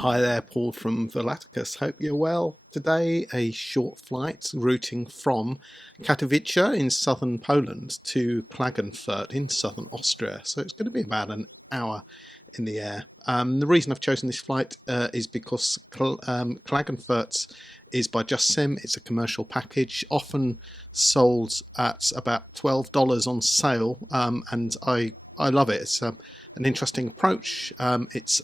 Hi there, Paul from Volaticus. Hope you're well. Today, a short flight routing from Katowice in southern Poland to Klagenfurt in southern Austria. So it's going to be about an hour in the air. The reason I've chosen this flight is because Klagenfurt is by Just Sim. It's a commercial package, often sold at about $12 on sale, and I love it. It's an interesting approach. It's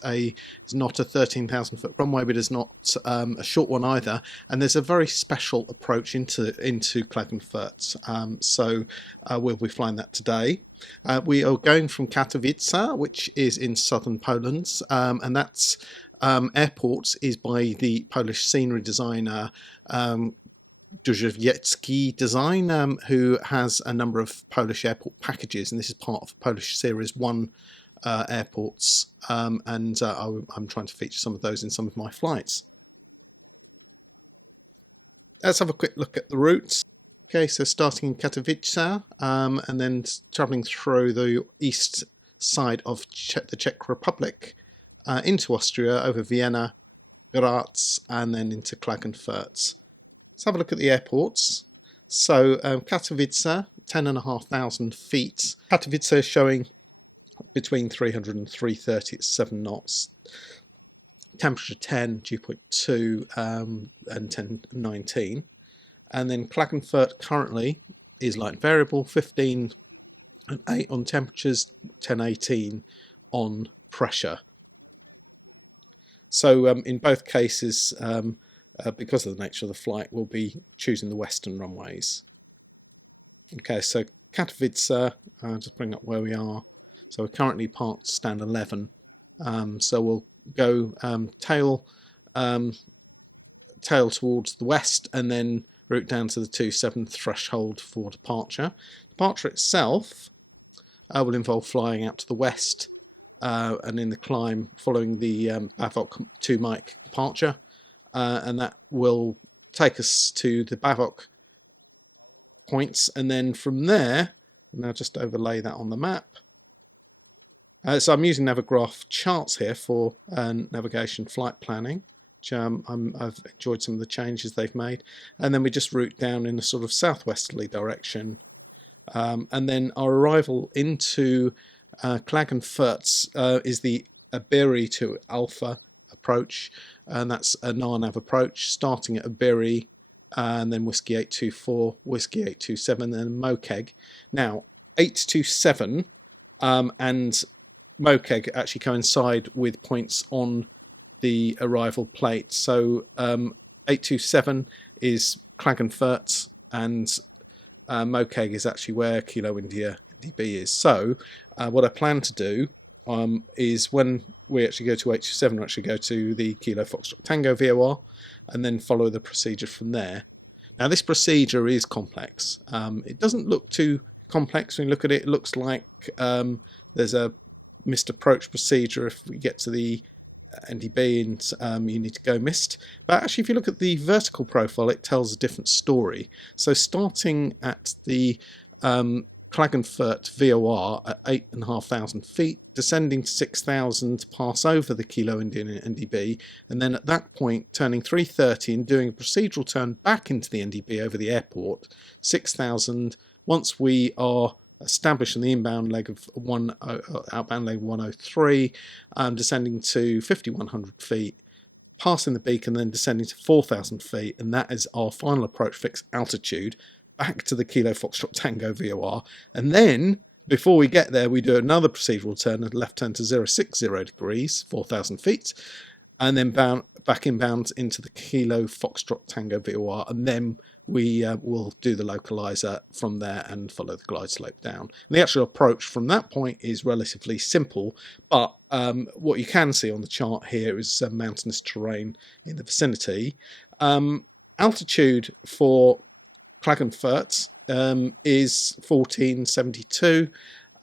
not a 13,000 foot runway, but it's not a short one either. And there's a very special approach into Klagenfurt. So we'll be flying that today. We are going from Katowice, which is in southern Poland, and that's airport is by the Polish scenery designer Drzewiecki Design, who has a number of Polish airport packages, and this is part of Polish Series 1 airports, and I'm trying to feature some of those in some of my flights. Let's have a quick look at the routes. Okay, so starting in Katowice, and then travelling through the east side of the Czech Republic, into Austria, over Vienna, Graz, and then into Klagenfurt. Let's have a look at the airports. So Katowice, 10,500 feet. Katowice is showing between 300 and 330 at 7 knots. Temperature 10, dew point 2, and 10-19. And then Klagenfurt currently is light variable, 15 and 8 on temperatures, 10-18 on pressure. So in both cases, because of the nature of the flight, we'll be choosing the western runways. Okay, so Katowice, I'll just bring up where we are. So we're currently parked stand 11. So we'll go tail towards the west and then route down to the 27 threshold for departure. Departure itself will involve flying out to the west and in the climb following the Bavok 2 Mike departure, and that will take us to the Bavok points, and then from there, and I'll just overlay that on the map. So I'm using Navigraph charts here for navigation flight planning, which I've enjoyed some of the changes they've made. And then we just route down in a sort of southwesterly direction. And then our arrival into Klagenfurt is the Iberi to Alpha approach, and that's a NARNAV approach, starting at Iberi, and then Whiskey 824, Whiskey 827, and Mokeg. Now, 827 and Mokeg actually coincide with points on the arrival plate. So 827 is Klagenfurt, and Mokeg is actually where Kilo India DB is. So what I plan to do is when we actually go to 827, we actually go to the Kilo Foxtrot Tango VOR and then follow the procedure from there. Now this procedure is complex. It doesn't look too complex when you look at it. It looks like there's a missed approach procedure if we get to the NDB and you need to go missed. But actually if you look at the vertical profile, it tells a different story. So starting at the Klagenfurt VOR at 8,500 feet, descending to 6,000 to pass over the Kilo Indian NDB, and then at that point turning 330 and doing a procedural turn back into the NDB over the airport, 6,000. Once we are established in the inbound leg of outbound leg 103, descending to 5,100 feet, passing the beacon, then descending to 4,000 feet, and that is our final approach fixed altitude back to the Kilo Foxtrot Tango VOR. And then before we get there, we do another procedural turn, a left turn to 060 degrees, 4,000 feet, and then back inbound into the Kilo Foxtrot Tango VOR, and then we will do the localizer from there and follow the glide slope down. And the actual approach from that point is relatively simple, but what you can see on the chart here is mountainous terrain in the vicinity. Altitude for Klagenfurt is 1472,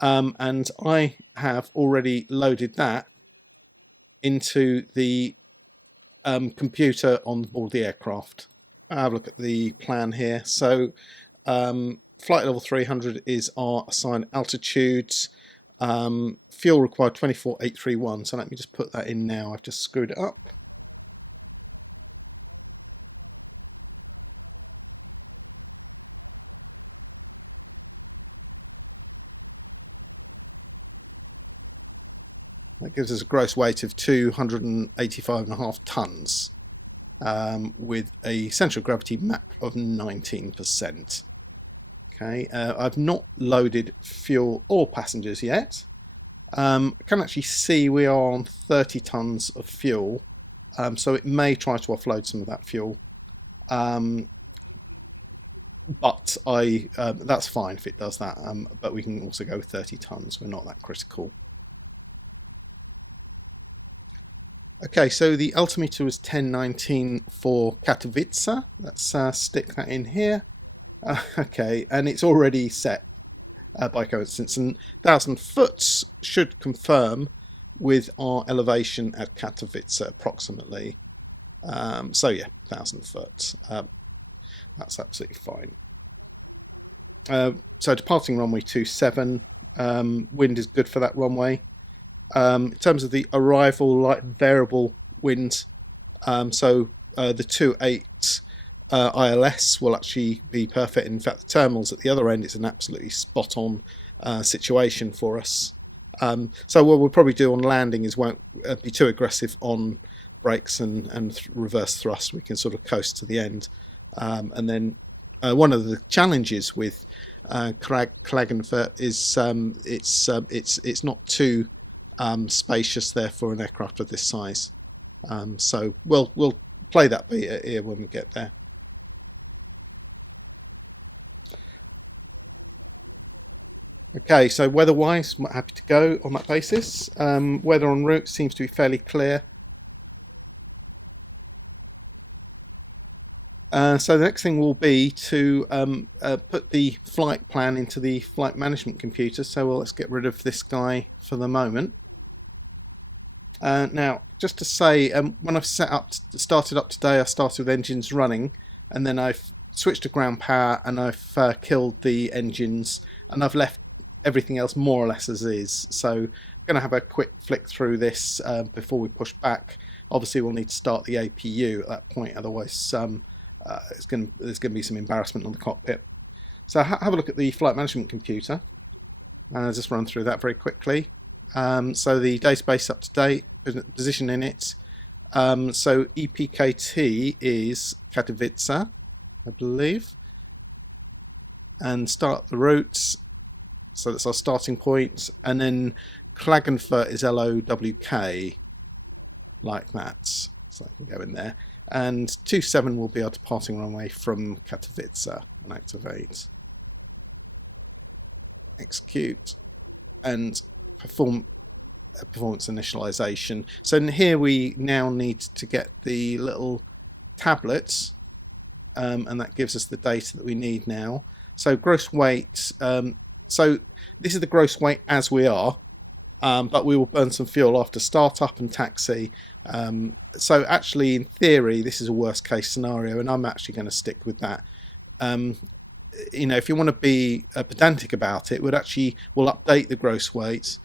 and I have already loaded that into the computer on board the aircraft. Have a look at the plan here. So flight level 300 is our assigned altitude. Fuel required 24,831, so let me just put that in now. I've just screwed it up. That gives us a gross weight of 285.5 tonnes, with a centre of gravity map of 19%. Okay, I've not loaded fuel or passengers yet. I can actually see we are on 30 tonnes of fuel, so it may try to offload some of that fuel. But that's fine if it does that, but we can also go with 30 tonnes, we're not that critical. Okay, so the altimeter was 1019 for Katowice. Let's stick that in here. Okay, and it's already set by coincidence, and 1,000 foot should confirm with our elevation at Katowice approximately. So yeah, 1,000 foot. That's absolutely fine. So departing runway 27, wind is good for that runway. In terms of the arrival, light variable wind, so the 28 ILS will actually be perfect. In fact, the terminals at the other end is an absolutely spot on situation for us. So what we'll probably do on landing is won't be too aggressive on brakes and reverse thrust. We can sort of coast to the end. And then one of the challenges with Klagenfurt is it's not too spacious there for an aircraft of this size. So we'll play that beta here when we get there. Okay, so weather-wise, I'm happy to go on that basis. Weather en route seems to be fairly clear. So the next thing will be to put the flight plan into the flight management computer. So let's get rid of this guy for the moment. Now, just to say, when I've started up today, I started with engines running, and then I've switched to ground power, and I've killed the engines, and I've left everything else more or less as is. So I'm going to have a quick flick through this before we push back. Obviously, we'll need to start the APU at that point, otherwise there's going to be some embarrassment on the cockpit. So have a look at the flight management computer, and I'll just run through that very quickly. So the database up to date, position in it. So EPKT is Katowice, I believe, and start the routes. So that's our starting point, and then Klagenfurt is LOWK, like that. So we'll go in there, and 27 will be our departing runway from Katowice. And activate, execute, and performance initialization. So in here we now need to get the little tablets, and that gives us the data that we need now. So gross weight, so this is the gross weight as we are, but we will burn some fuel after startup and taxi. So actually, in theory, this is a worst case scenario, and I'm actually going to stick with that. You know, if you want to be pedantic about it, we'll update the gross weight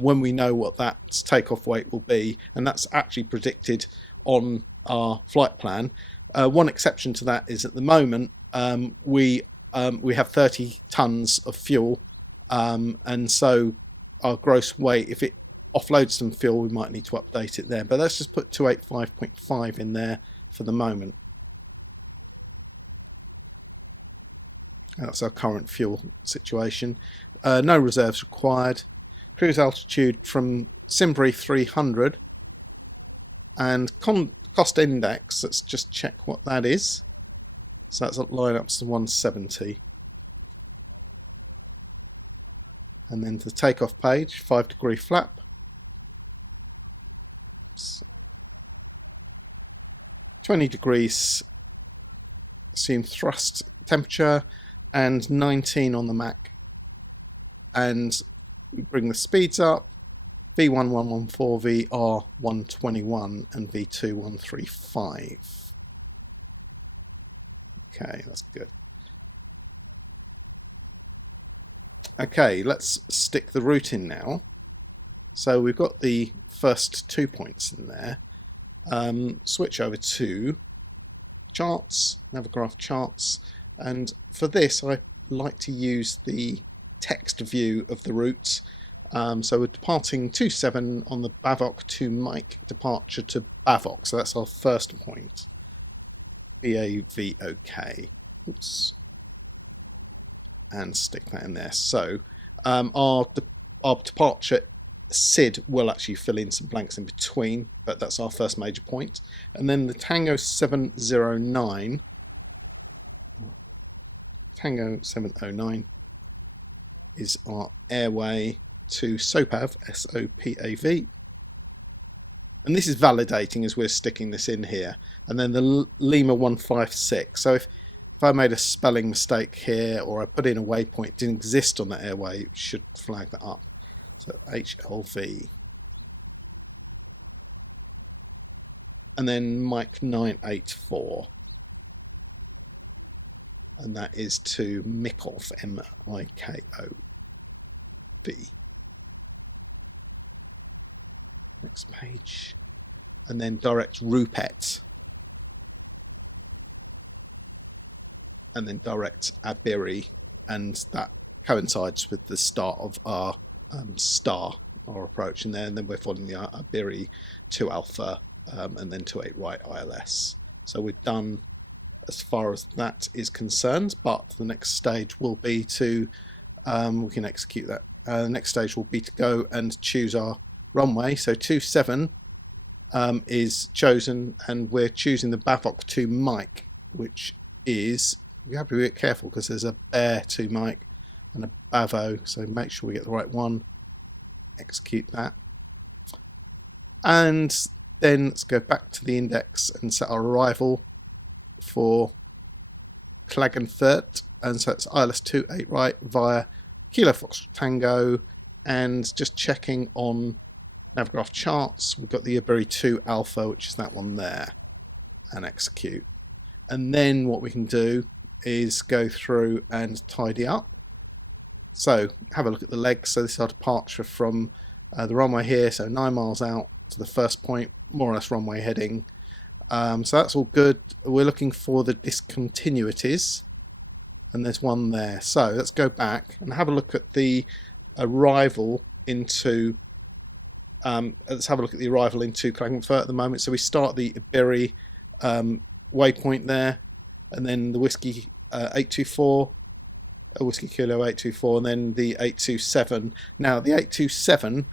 when we know what that takeoff weight will be, and that's actually predicted on our flight plan. One exception to that is at the moment we have 30 tons of fuel, and so our gross weight, if it offloads some fuel, we might need to update it there, but let's just put 285.5 in there for the moment. That's our current fuel situation. No reserves required. Cruise altitude from Simbury 300, and cost index, let's just check what that is. So that's line up to 170. And then to the takeoff page, 5-degree flap. Oops. 20 degrees assumed thrust temperature, and 19 on the Mac. And we bring the speeds up, V1114, VR121, and V2135. Okay, that's good. Okay, let's stick the route in now. So we've got the first 2 points in there. Switch over to charts, Navigraph charts, and for this I like to use the text view of the route. So we're departing 27 on the Bavok to Mike departure to Bavok. So that's our first point. BAVOK. Oops. And stick that in there. So our departure SID will actually fill in some blanks in between, but that's our first major point. And then the Tango 709. Tango 709 is our airway to SOPAV, SOPAV. And this is validating as we're sticking this in here. And then the Lima 156. So if I made a spelling mistake here, or I put in a waypoint, it didn't exist on that airway, it should flag that up. So HLV. And then Mike 984. And that is to Mikov, M-I-K-O-V. Next page. And then direct Rupet. And then direct Abiri, and that coincides with the start of our our approach, and then we're following the Abiri to Alpha, and then to 8Y ILS. So we've done as far as that is concerned, but the next stage will be to we can execute that. The next stage will be to go and choose our runway. So 27 is chosen, and we're choosing the Bavok to Mike, which is, you have to be a bit careful because there's a Bear to Mike and a Bavo, so make sure we get the right one. Execute that, and then let's go back to the index and set our arrival for Klagenfurt, and so it's ILS 28 right via Kilo Fox Tango, and just checking on Navgraph charts, we've got the Abiri 2 Alpha, which is that one there, and execute. And then what we can do is go through and tidy up. So have a look at the legs. So this is our departure from the runway here, so 9 miles out to the first point, more or less runway heading. So that's all good. We're looking for the discontinuities, and there's one there. So let's go back and have a look at the arrival into let's have a look at the arrival into Klagenfurt at the moment. So we start the Abiri waypoint there, and then the Whiskey 824, Whiskey Kilo 824, and then the 827. Now the 827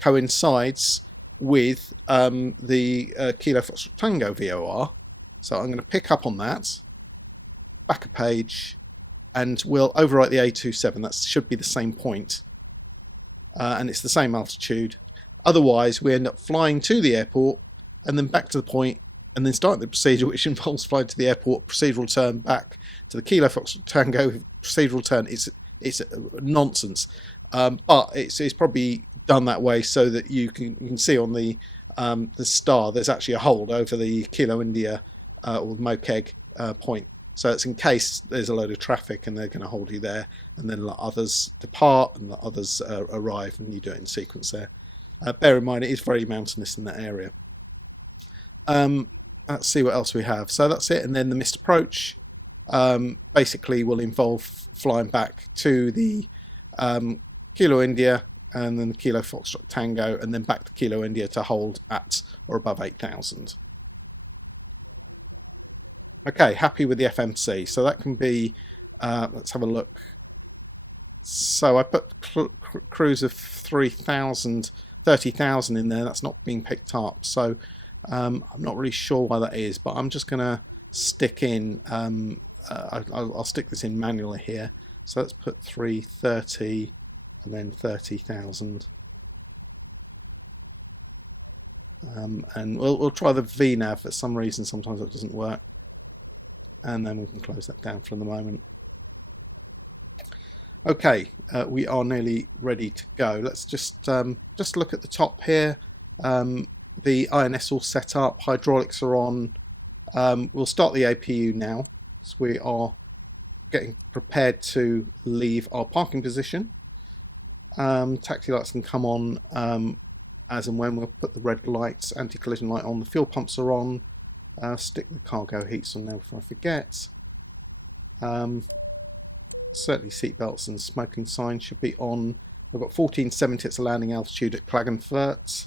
coincides with the Kilo Fox Tango VOR, so I'm going to pick up on that, back a page, and we'll overwrite the 827. That should be the same point, and it's the same altitude. Otherwise we end up flying to the airport and then back to the point, and then start the procedure, which involves flying to the airport, procedural turn back to the Kilo Fox Tango. Procedural turn is nonsense, but it's probably done that way so that you can see on the star there's actually a hold over the Kilo India or the Mokeg point. So it's in case there's a load of traffic and they're going to hold you there, and then let others depart and let others arrive, and you do it in sequence there. Bear in mind it is very mountainous in that area. Let's see what else we have. So that's it, and then the missed approach basically will involve flying back to the Kilo India, and then the Kilo Foxtrot Tango, and then back to Kilo India to hold at or above 8,000. Okay, happy with the FMC. So that can be, let's have a look. So I put cruise of 30,000 in there. That's not being picked up. So I'm not really sure why that is, but I'm just going to stick in, I'll stick this in manually here. So let's put 330 and then 30,000. And we'll try the VNAV. For some reason sometimes it doesn't work, and then we can close that down for the moment. Okay, we are nearly ready to go. Let's just look at the top here. The INS all set up, hydraulics are on. We'll start the APU now, so we are getting prepared to leave our parking position. Taxi lights can come on as and when. We'll put the red lights, anti-collision light on, the fuel pumps are on, stick the cargo heats on there before I forget. Certainly seat belts and smoking signs should be on I've got 1470 at the landing altitude at Klagenfurt.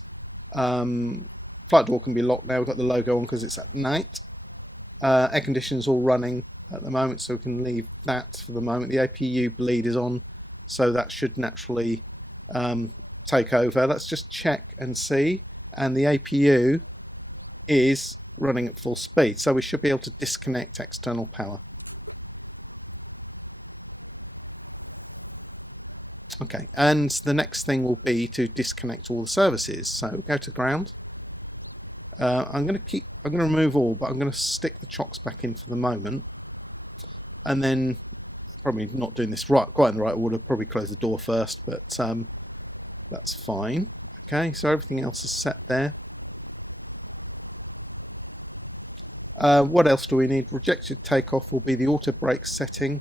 Flight door can be locked now. We've got the logo on because it's at night. Air conditioning's all running at the moment, so we can leave that for the moment. The Apu Bleed is on, so that should naturally take over. Let's just check and see. And the APU is running at full speed, so we should be able to disconnect external power. Okay, and the next thing will be to disconnect all the services. So go to ground. I'm going to remove all, but I'm going to stick the chocks back in for the moment, and then probably not doing this quite in the right order. Probably close the door first, but that's fine. Okay, so everything else is set there. What else do we need? Rejected takeoff will be the auto brake setting.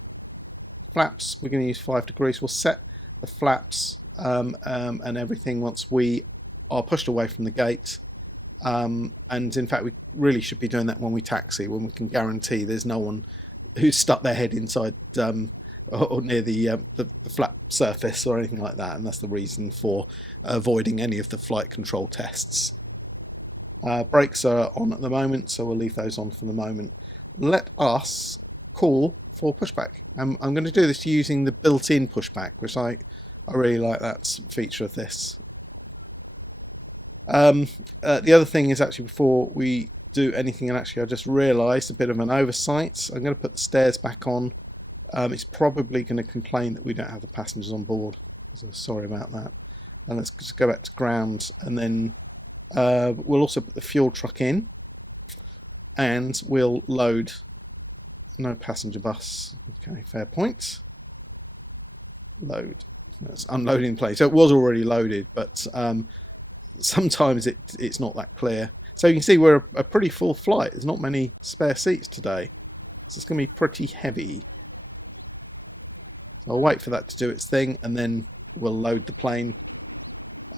Flaps, we're going to use 5 degrees. We'll set the flaps and everything once we are pushed away from the gate. And in fact, we really should be doing that when we taxi, when we can guarantee there's no one who's stuck their head inside or near the flat surface or anything like that. And that's the reason for avoiding any of the flight control tests. Brakes are on at the moment, so we'll leave those on for the moment. Let us call for pushback. I'm going to do this using the built-in pushback, which I really like that feature of this. The other thing is actually, before we do anything, and actually I just realised a bit of an oversight. I'm going to put the stairs back on. It's probably going to complain that we don't have the passengers on board, so sorry about that. And let's just go back to ground, and then we'll also put the fuel truck in, and we'll load. No passenger bus. Okay, fair point. Load. It's unloading the plane. So it was already loaded, but sometimes it's not that clear. So you can see we're a pretty full flight. There's not many spare seats today, so it's going to be pretty heavy. I'll wait for that to do its thing, and then we'll load the plane.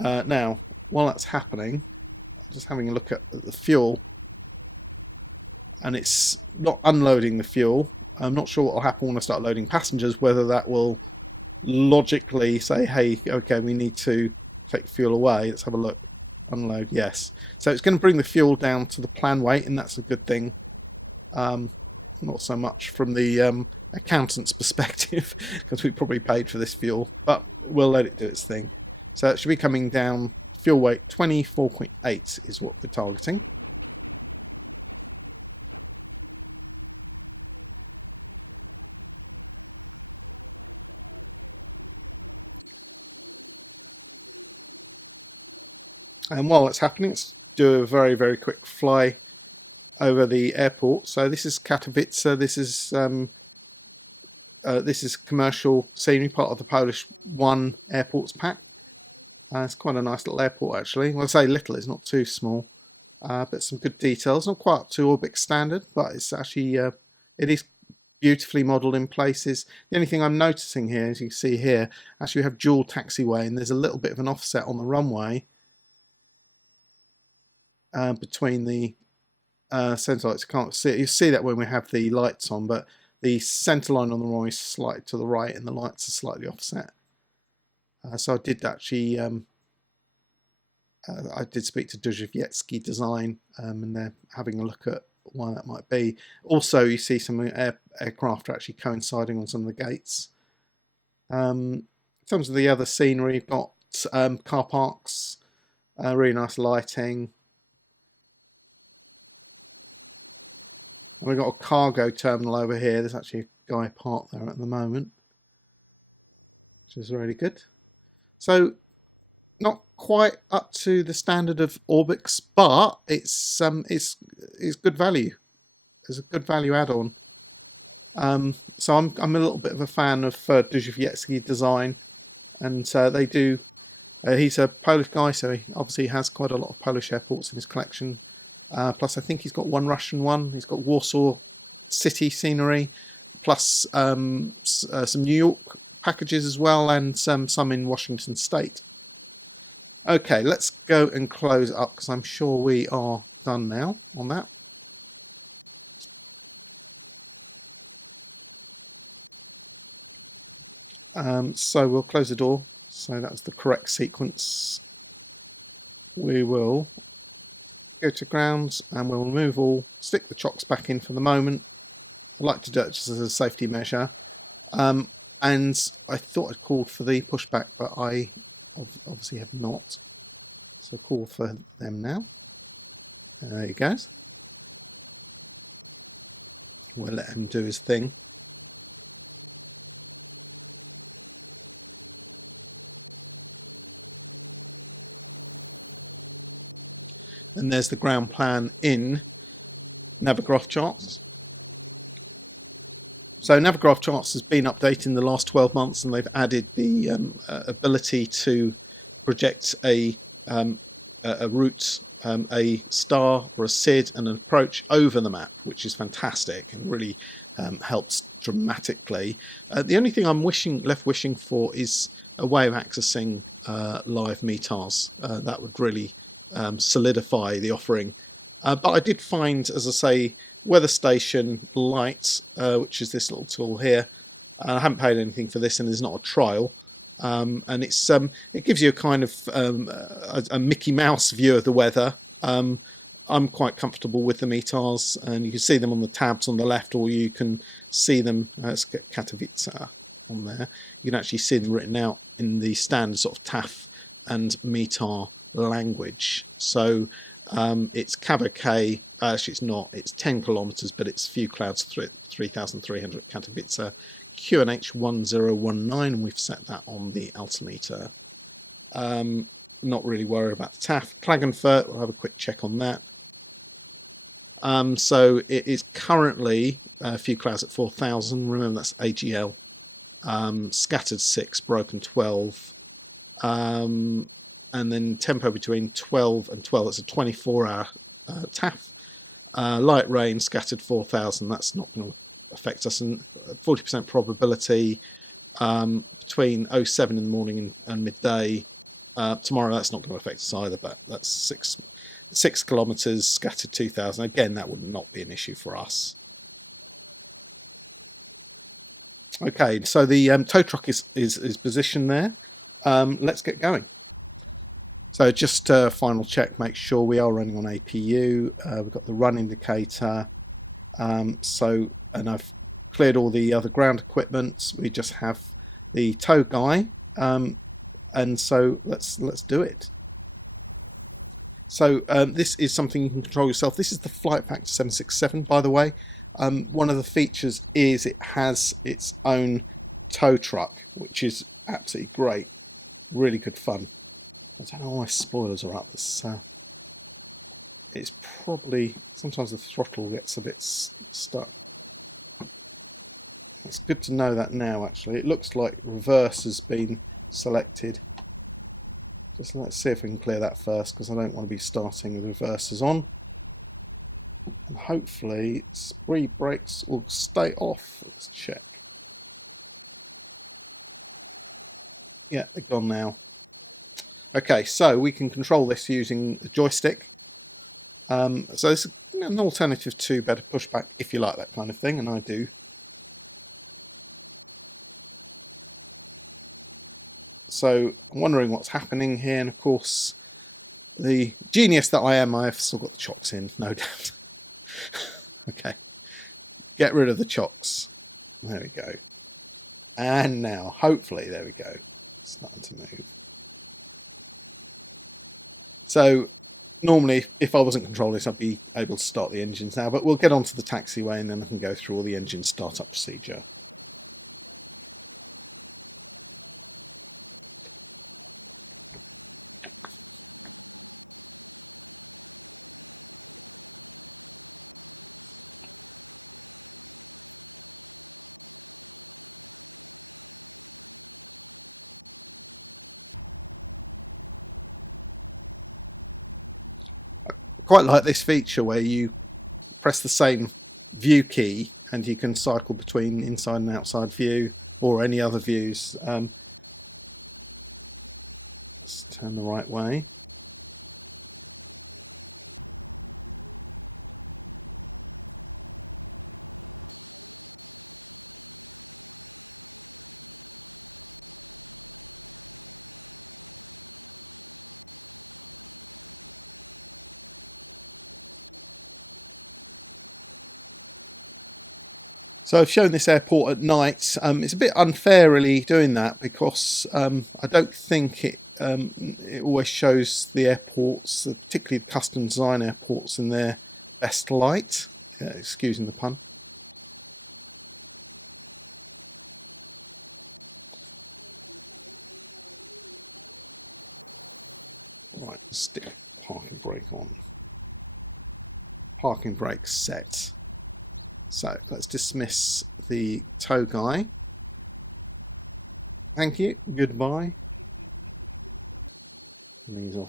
Now, while that's happening, just having a look at the fuel, and it's not unloading the fuel. I'm not sure what will happen when I start loading passengers, whether that will logically say, hey, okay, we need to take the fuel away. Let's have a look. Unload, yes. So it's going to bring the fuel down to the plan weight, and that's a good thing. Not so much from the accountant's perspective, because we probably paid for this fuel, but we'll let it do its thing. So it should be coming down, fuel weight 24.8 is what we're targeting. And while that's happening, let's do a very, very quick fly over the airport. So this is Katowice. This is commercial scenery, part of the Polish One airports pack. It's quite a nice little airport, actually. Well, I say little; it's not too small, but some good details. Not quite up to Orbix standard, but it's actually it is beautifully modelled in places. The only thing I'm noticing here, as you can see here, actually we have dual taxiway, and there's a little bit of an offset on the runway. Between the centre lights. You can't see it. You see that when we have the lights on, but the centre line on the runway is slightly to the right, and the lights are slightly offset. So I did actually, I did speak to Drzewiecki Design, and they're having a look at why that might be. Also, you see some aircraft are actually coinciding on some of the gates. In terms of the other scenery, you've got car parks, really nice lighting. And we've got a cargo terminal over here. There's actually a guy parked there at the moment, which is really good. So, not quite up to the standard of Orbix, but it's good value. It's a good value add-on. So I'm a little bit of a fan of Drzewiecki Design, and they do. He's a Polish guy, so he obviously has quite a lot of Polish airports in his collection. Plus, I think he's got one Russian one. He's got Warsaw city scenery, plus some New York packages as well, and some in Washington State. Okay, let's go and close up, because I'm sure we are done now on that. So we'll close the door. So that was the correct sequence. We will go to ground and we'll remove all, stick the chocks back in for the moment. I like to do it just as a safety measure. And I thought I called for the pushback, but I obviously have not. So call for them now. There he goes. We'll let him do his thing. And there's the ground plan in Navigraph charts. So Navigraph charts has been updated in the last 12 months, and they've added the ability to project a route, a star or a SID and an approach over the map, which is fantastic and really helps dramatically. The only thing I'm left wishing for is a way of accessing live METARs. That would really solidify the offering. But I did find, as I say, Weather Station Lite, which is this little tool here. I haven't paid anything for this, and there's not a trial. And it's it gives you a kind of a Mickey Mouse view of the weather. I'm quite comfortable with the METARs, and you can see them on the tabs on the left, or you can see them. Let's get Katowice on there. You can actually see them written out in the standard sort of TAF and METAR language. So it's KavoK. Actually, it's not. It's 10 kilometres, but it's few clouds, 3,300 Katowice. QNH 1019, and we've set that on the altimeter. Not really worried about the TAF. Klagenfurt, we'll have a quick check on that. So it is currently a few clouds at 4,000. Remember, that's AGL. Scattered 6, broken 12. And then tempo between 12 and 12. It's a 24-hour TAF. Light rain, scattered 4,000. That's not going to affect us. And 40% probability between 07 in the morning and midday. Tomorrow that's not going to affect us either, but that's 6 kilometres, scattered 2,000. Again, that would not be an issue for us. Okay, so the tow truck is positioned there. Let's get going. So just final check, make sure we are running on APU. We've got the run indicator. And I've cleared all the other ground equipment. We just have the tow guy, and so let's do it. So this is something you can control yourself. This is the Flight Factor 767, by the way. One of the features is it has its own tow truck, which is absolutely great, really good fun. I don't know why spoilers are up. It's probably, sometimes the throttle gets a bit stuck. It's good to know that now, actually. It looks like reverse has been selected. Just let's see if we can clear that first, because I don't want to be starting the reversers on. Hopefully spree brakes will stay off. Let's check. Yeah, they're gone now. Okay, so we can control this using the joystick. So it's an alternative to better pushback if you like that kind of thing, and I do. So I'm wondering what's happening here, and of course, the genius that I am, I have still got the chocks in, no doubt. Okay, get rid of the chocks. There we go. And now, hopefully, there we go. It's starting to move. So normally, if I wasn't controlling this, I'd be able to start the engines now, but we'll get onto the taxiway and then we can go through all the engine startup procedure. Quite like this feature where you press the same view key and you can cycle between inside and outside view or any other views. Let's turn the right way. So I've shown this airport at night. It's a bit unfair really doing that because I don't think it always shows the airports, particularly the custom design airports, in their best light. Excusing the pun. Right, let's stick parking brake on. Parking brake set. So let's dismiss the tow guy. Thank you. Goodbye. There we go.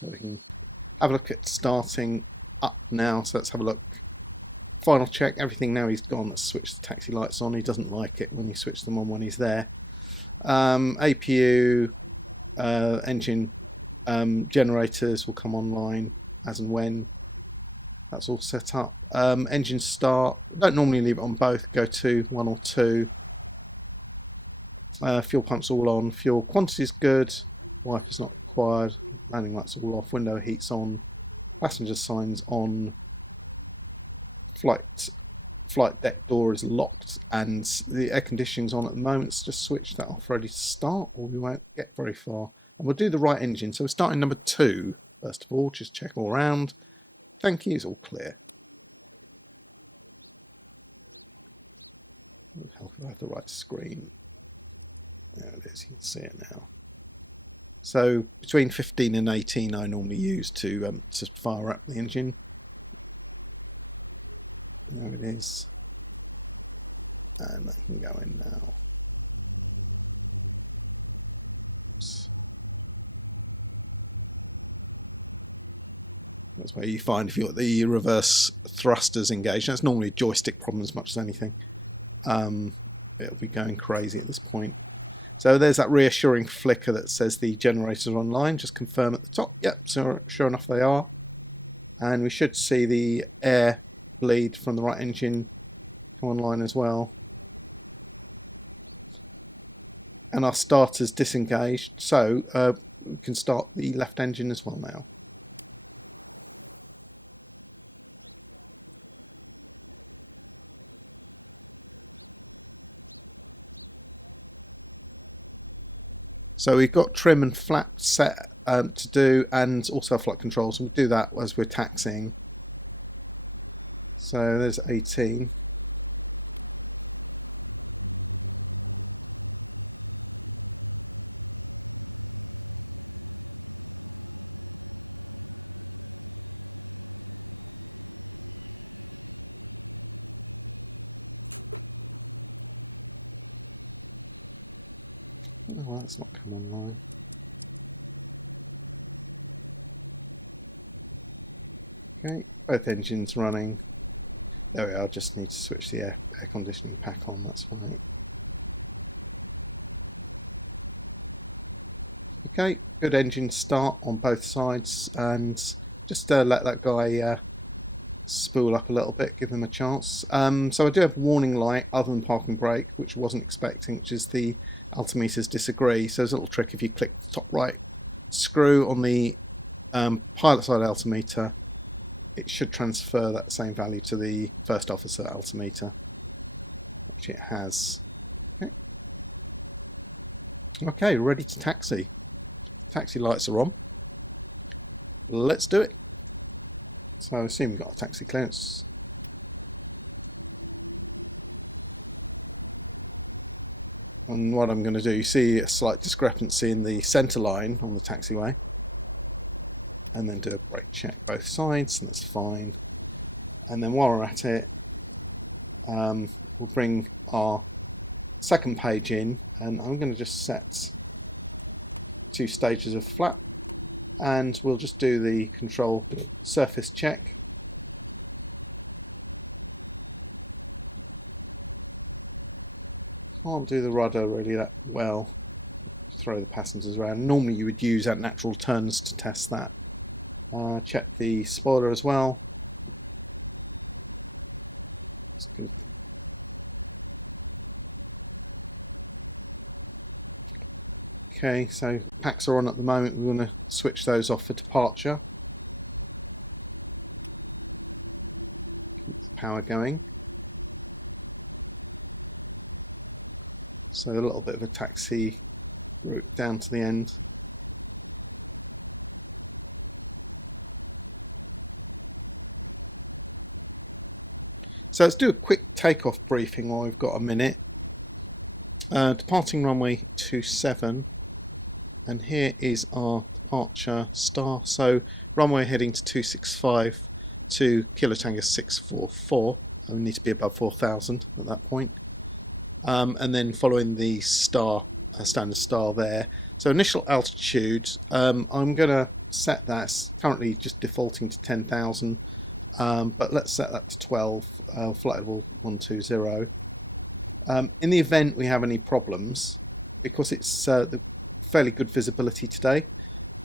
So we can have a look at starting up now. So let's have a look. Final check. Everything now he's gone. Let's switch the taxi lights on. He doesn't like it when you switch them on when he's there. APU, engine generators will come online as and when. That's all set up. Engine start. Don't normally leave it on both. Go to 1 or 2. Fuel pumps all on. Fuel quantity is good. Wipe is not required. Landing lights all off. Window heats on. Passenger signs on. Flight deck door is locked, and the air conditioning's on at the moment. Let's just switch that off, ready to start, or we won't get very far. And we'll do the right engine. So we're starting number 2 first of all. Just check all around. Thank you. It's all clear. I have the right screen. There it is. You can see it now. So between 15 and 18, I normally use to fire up the engine. There it is. And nothing going now. Oops. That's where you find if you've got the reverse thrusters engaged. That's normally a joystick problem as much as anything. It'll be going crazy at this point. So there's that reassuring flicker that says the generators are online. Just confirm at the top. Yep, so sure enough they are. And we should see the air bleed from the right engine online as well. And our starter's disengaged, so we can start the left engine as well now. So we've got trim and flap set to do, and also flight controls. We'll do that as we're taxiing. So there's 18. Oh, that's not coming now. Okay, both engines running. There we are, just need to switch the air conditioning pack on, that's fine. Okay, good engine start on both sides, and just let that guy spool up a little bit, give him a chance. So I do have a warning light other than parking brake, which I wasn't expecting, which is the altimeters disagree. So there's a little trick. If you click the top right screw on the pilot side altimeter, it should transfer that same value to the first officer altimeter, which it has. Okay, ready to taxi. Taxi lights are on. Let's do it. So I assume we've got a taxi clearance. And what I'm going to do, you see a slight discrepancy in the centre line on the taxiway. And then do a brake check both sides, and that's fine. And then while we're at it, we'll bring our second page in, and I'm going to just set 2 stages of flap, and we'll just do the control surface check. Can't do the rudder really that well. Throw the passengers around. Normally you would use at natural turns to test that. Check the spoiler as well. That's good. Okay, so packs are on at the moment. We're going to switch those off for departure. Power going. So a little bit of a taxi route down to the end. So let's do a quick takeoff briefing while we've got a minute. Departing runway 27, and here is our departure star. So runway heading to 265 to Kilo Tango 644, and we need to be above 4,000 at that point. And then following the star, standard star there. So initial altitude, I'm going to set that, it's currently just defaulting to 10,000, but let's set that to 12, flight level 120. In the event we have any problems, because it's fairly good visibility today,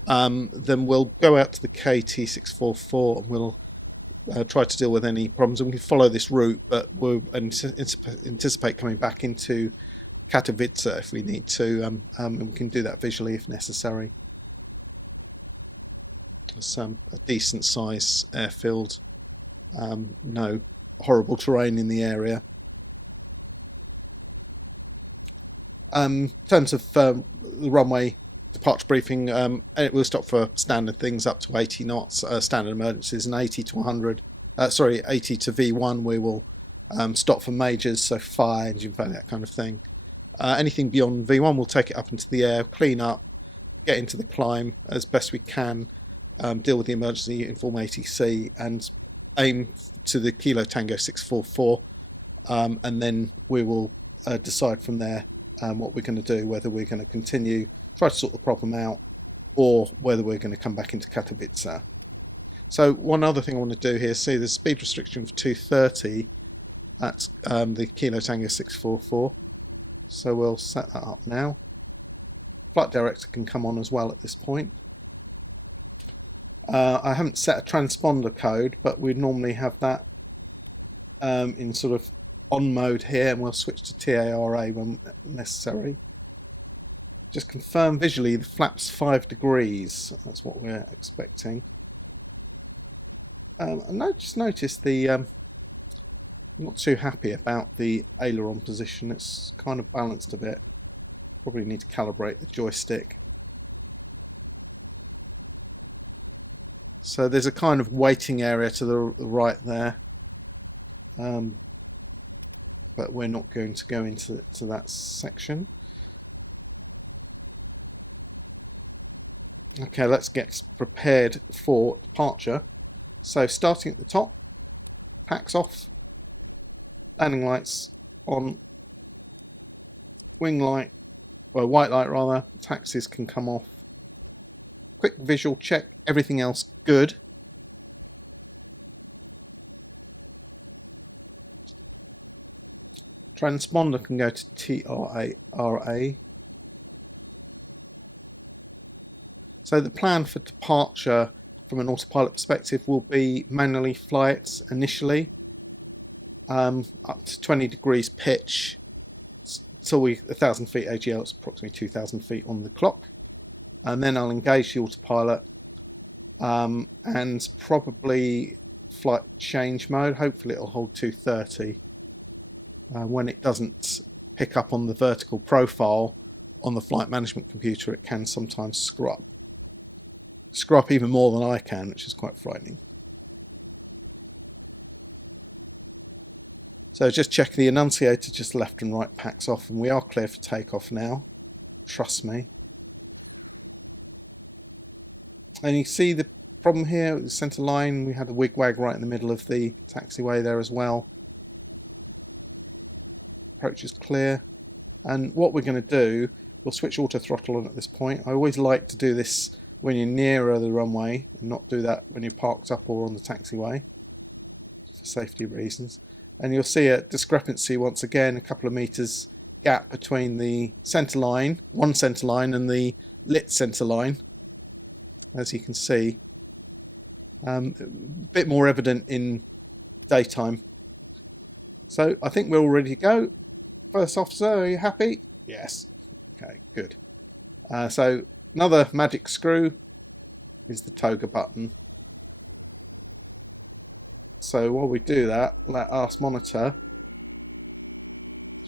then we'll go out to the KT644 and we'll try to deal with any problems. We can follow this route, but we'll anticipate coming back into Katowice if we need to. We can do that visually if necessary. It's a decent size airfield, no horrible terrain in the area. In terms of the runway departure briefing, it will stop for standard things up to 80 knots, standard emergencies, and 80 to 100. 80 to V1 we will stop for majors, so fire, engine failure, that kind of thing. Anything beyond V1 we'll take it up into the air, clean up, get into the climb as best we can, deal with the emergency, inform ATC, and aim to the Kilo Tango 644, and then we will decide from there what we're going to do, whether we're going to continue, try to sort the problem out, or whether we're going to come back into Katowice. So one other thing I want to do here, see the speed restriction of 230 at the Kilo Tango 644. So we'll set that up now. Flight director can come on as well at this point. I haven't set a transponder code, but we'd normally have that in sort of on mode here, and we'll switch to TARA when necessary. Just confirm visually the flaps 5 degrees, that's what we're expecting. And I just noticed I'm not too happy about the aileron position, it's kind of balanced a bit. Probably need to calibrate the joystick. So there's a kind of waiting area to the right there, but we're not going to go into that section. Okay, let's get prepared for departure. So starting at the top, packs off, landing lights on, wing light, well, white light rather, taxis can come off. Quick visual check, everything else good. Transponder can go to TRA. So the plan for departure from an autopilot perspective will be manually fly it initially up to 20 degrees pitch till 1,000 feet AGL, it's approximately 2,000 feet on the clock, and then I'll engage the autopilot and probably flight change mode. Hopefully it'll hold 230. When it doesn't pick up on the vertical profile on the flight management computer, it can sometimes screw up even more than I can, which is quite frightening. So just check the annunciator, just left and right packs off, and we are clear for takeoff now, trust me. And you see the problem here with the centre line, we have a wig-wag right in the middle of the taxiway there as well. Approach is clear, and what we're going to do, we'll switch auto throttle on at this point. I always like to do this when you're nearer the runway, and not do that when you're parked up or on the taxiway, for safety reasons. And you'll see a discrepancy once again, a couple of meters gap between the centre line, one centre line, and the lit centre line, as you can see. A bit more evident in daytime. So I think we're all ready to go. First officer, are you happy? Yes. Okay, good. So another magic screw is the toga button. So while we do that, let us monitor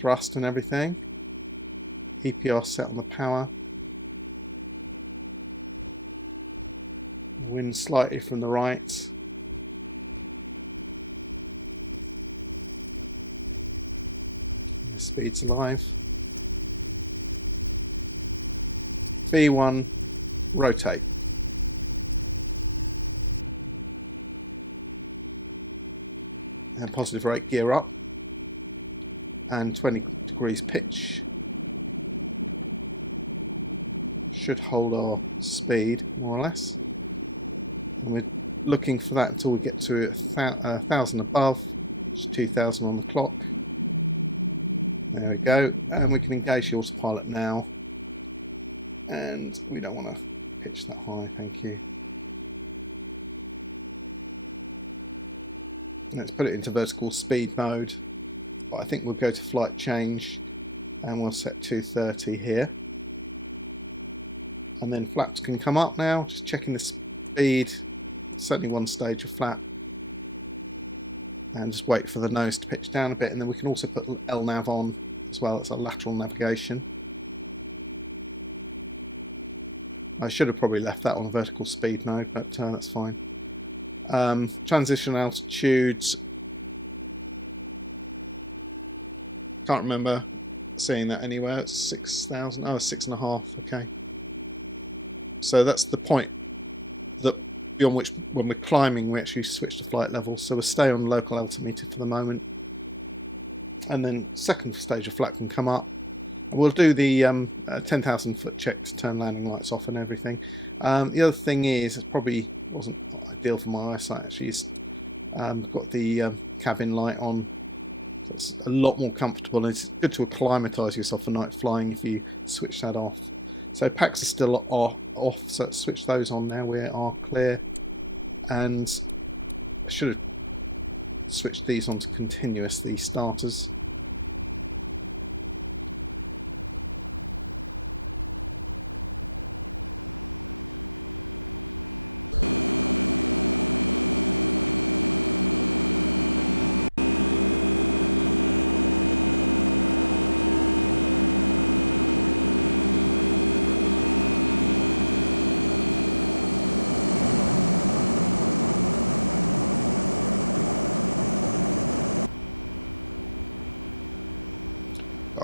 thrust and everything. EPR set on the power. Wind slightly from the right. Speed's live. B1, rotate. And positive rate, gear up. And 20 degrees pitch. Should hold our speed, more or less. And we're looking for that until we get to 1,000 above, which is 2,000 on the clock. There we go, and we can engage the autopilot now. And we don't want to pitch that high, thank you. Let's put it into vertical speed mode. But I think we'll go to flight change and we'll set 230 here. And then flaps can come up now, just checking the speed, certainly one stage of flap. And just wait for the nose to pitch down a bit, and then we can also put LNAV on as well, it's a lateral navigation. I should have probably left that on vertical speed mode, but that's fine. Transition altitudes. Can't remember seeing that anywhere. It's 6,000. Oh, 6.5. Okay. So that's the point that beyond which, when we're climbing, we actually switch to flight level. So we'll stay on local altimeter for the moment, and then second stage of flap can come up. We'll do the 10,000 foot check to turn landing lights off and everything. The other thing is, it probably wasn't ideal for my eyesight actually, is got the cabin light on. It's a lot more comfortable, and it's good to acclimatise yourself for night flying if you switch that off. So packs are still off, so let's switch those on now. We are clear, and I should have switched these on to continuous, these starters.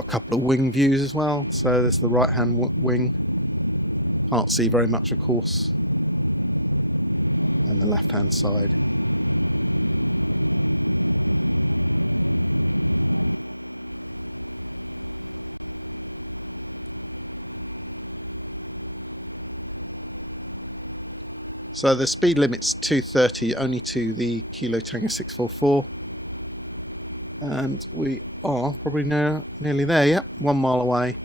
Couple of wing views as well, so there's the right hand wing, can't see very much of course, and the left hand side. So the speed limit's 230 only to the Kilo Tango 644. And we are probably nearly there, yep, 1 mile away.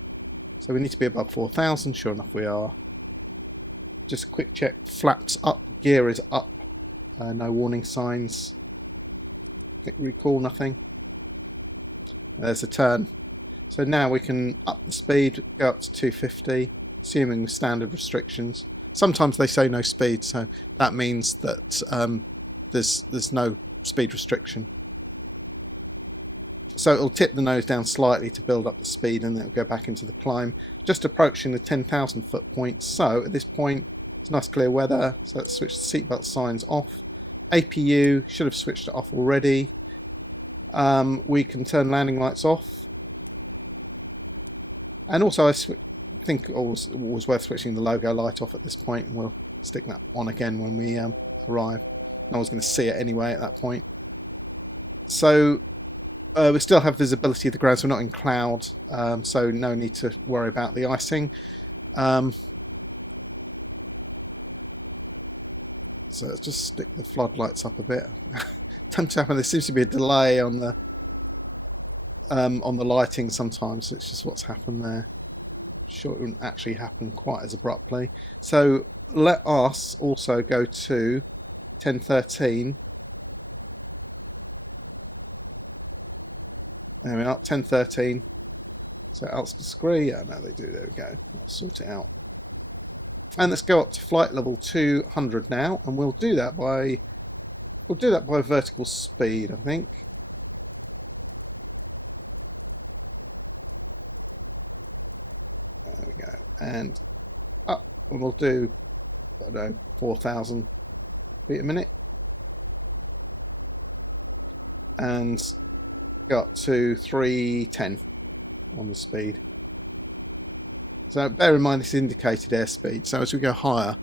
So we need to be above 4,000, sure enough we are. Just a quick check, flaps up, gear is up, no warning signs. Quick recall, nothing. There's a turn. So now we can up the speed, go up to 250, assuming standard restrictions. Sometimes they say no speed, so that means that there's no speed restriction. So it'll tip the nose down slightly to build up the speed, and then it'll go back into the climb. Just approaching the 10,000 foot point. So at this point, it's nice clear weather. So let's switch the seatbelt signs off. APU should have switched it off already. We can turn landing lights off. And also, I think it was worth switching the logo light off at this point. We'll stick that on again when we arrive. I was going to see it anyway at that point. So we still have visibility of the ground, so we're not in cloud, so no need to worry about the icing. So let's just stick the floodlights up a bit. Don't happen. There seems to be a delay on the lighting sometimes. It's just what's happened there. I'm sure it wouldn't actually happen quite as abruptly. So let us also go to 1013. There we are, 1013. So altitude square, yeah, no, they do, there we go. Sort it out. And let's go up to flight level 200 now, and we'll do that by vertical speed, I think. we'll do, I don't know, 4,000 feet a minute, and go up to 310 on the speed. So bear in mind this indicated airspeed, so as we go higher,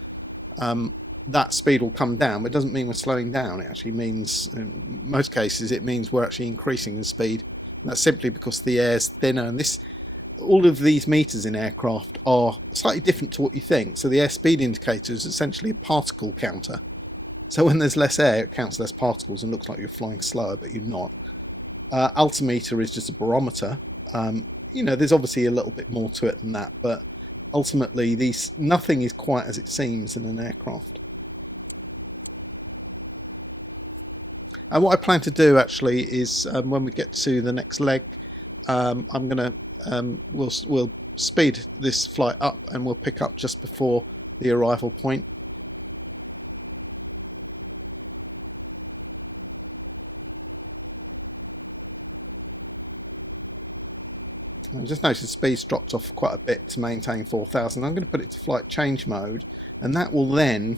that speed will come down, but it doesn't mean we're slowing down. It actually means, in most cases, it means we're actually increasing the speed. And that's simply because the air's thinner, and all of these meters in aircraft are slightly different to what you think. So the airspeed indicator is essentially a particle counter. So when there's less air, it counts less particles and looks like you're flying slower, but you're not. Altimeter is just a barometer. You know, there's obviously a little bit more to it than that, but ultimately nothing is quite as it seems in an aircraft. And what I plan to do actually is when we get to the next leg, we'll speed this flight up and we'll pick up just before the arrival point. Just notice the speed's dropped off quite a bit to maintain 4,000. I'm going to put it to flight change mode, and that will then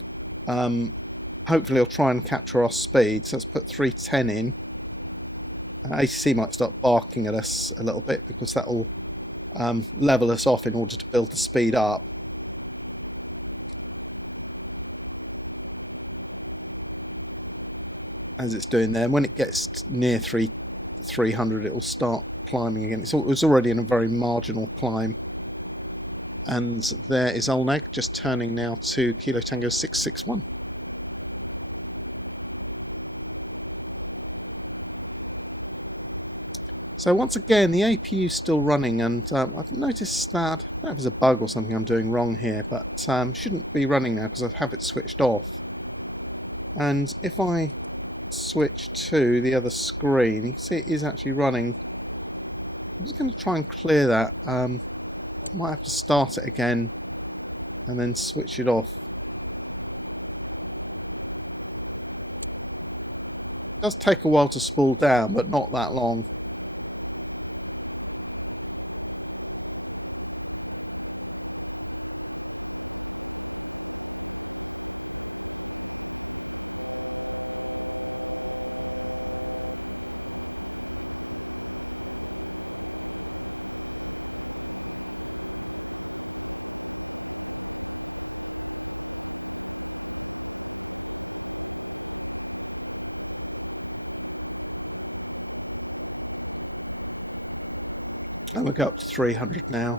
hopefully I'll try and capture our speed. So let's put 310 in. ATC might start barking at us a little bit because that will level us off in order to build the speed up. As it's doing there, and when it gets near 300 it will start climbing again. So it was already in a very marginal climb, and there is Olneg just turning now to Kilo Tango 661. So once again the APU is still running, and I've noticed that there's a bug or something I'm doing wrong here, but shouldn't be running now because I have it switched off. And if I switch to the other screen, you can see it is actually running. I'm just going to try and clear that. I might have to start it again and then switch it off. It does take a while to spool down, but not that long. And we'll go up to 300 now.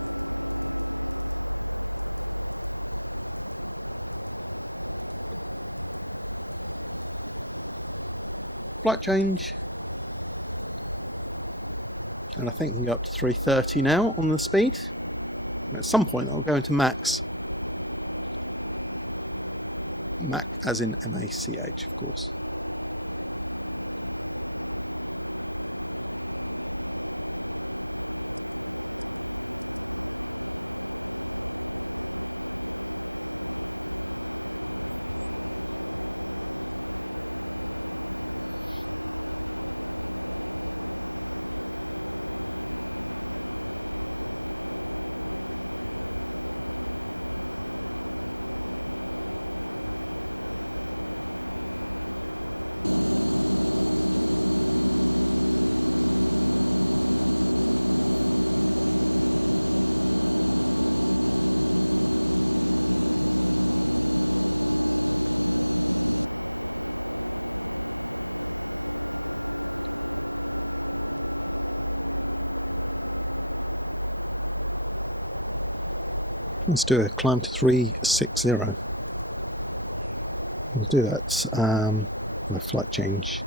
Flight change. And I think we'll go up to 330 now on the speed. At some point it'll go into max. Max as in MACH, of course. Let's do a climb to 360. We'll do that with flight change.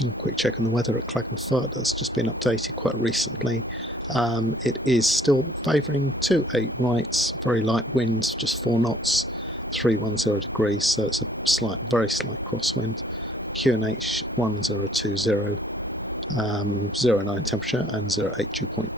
A quick check on the weather at Klagenfurt. That's just been updated quite recently. It is still favouring 28 rights, very light winds, just 4 knots, 310 degrees, so it's a very slight crosswind. QNH 1020, 09 temperature and 08 dew point.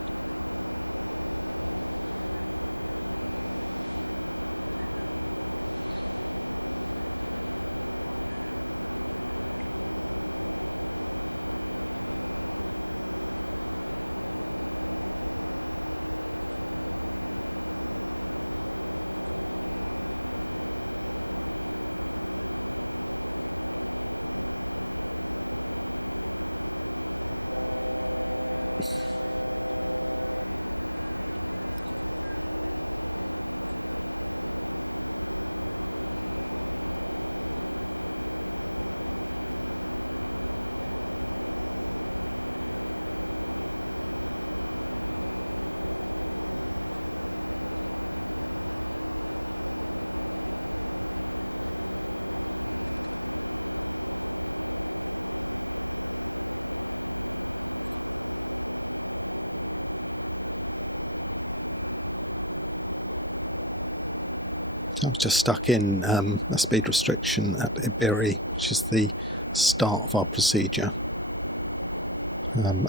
I've just stuck in a speed restriction at Iberi, which is the start of our procedure,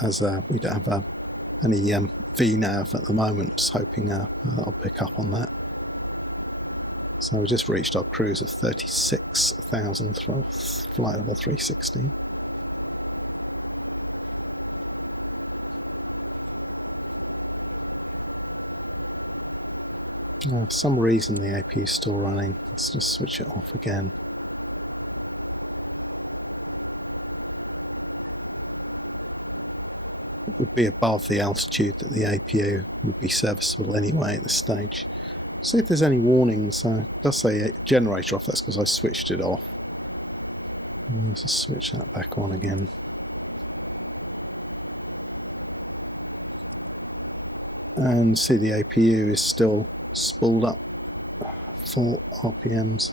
as we don't have any VNAV at the moment. I was hoping that'll pick up on that. So we just reached our cruise of 36,000 flight over 360. For some reason the APU is still running. Let's just switch it off again. It would be above the altitude that the APU would be serviceable anyway at this stage. See if there's any warnings. It does say generator off, that's because I switched it off. I'll just switch that back on again. And see the APU is still spooled up for RPMs.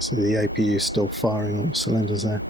So the APU is still firing all cylinders out.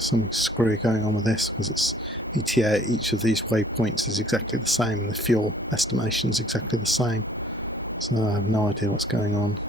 Some screw going on with this because it's ETA at each of these waypoints is exactly the same and the fuel estimation is exactly the same, so I have no idea what's going on.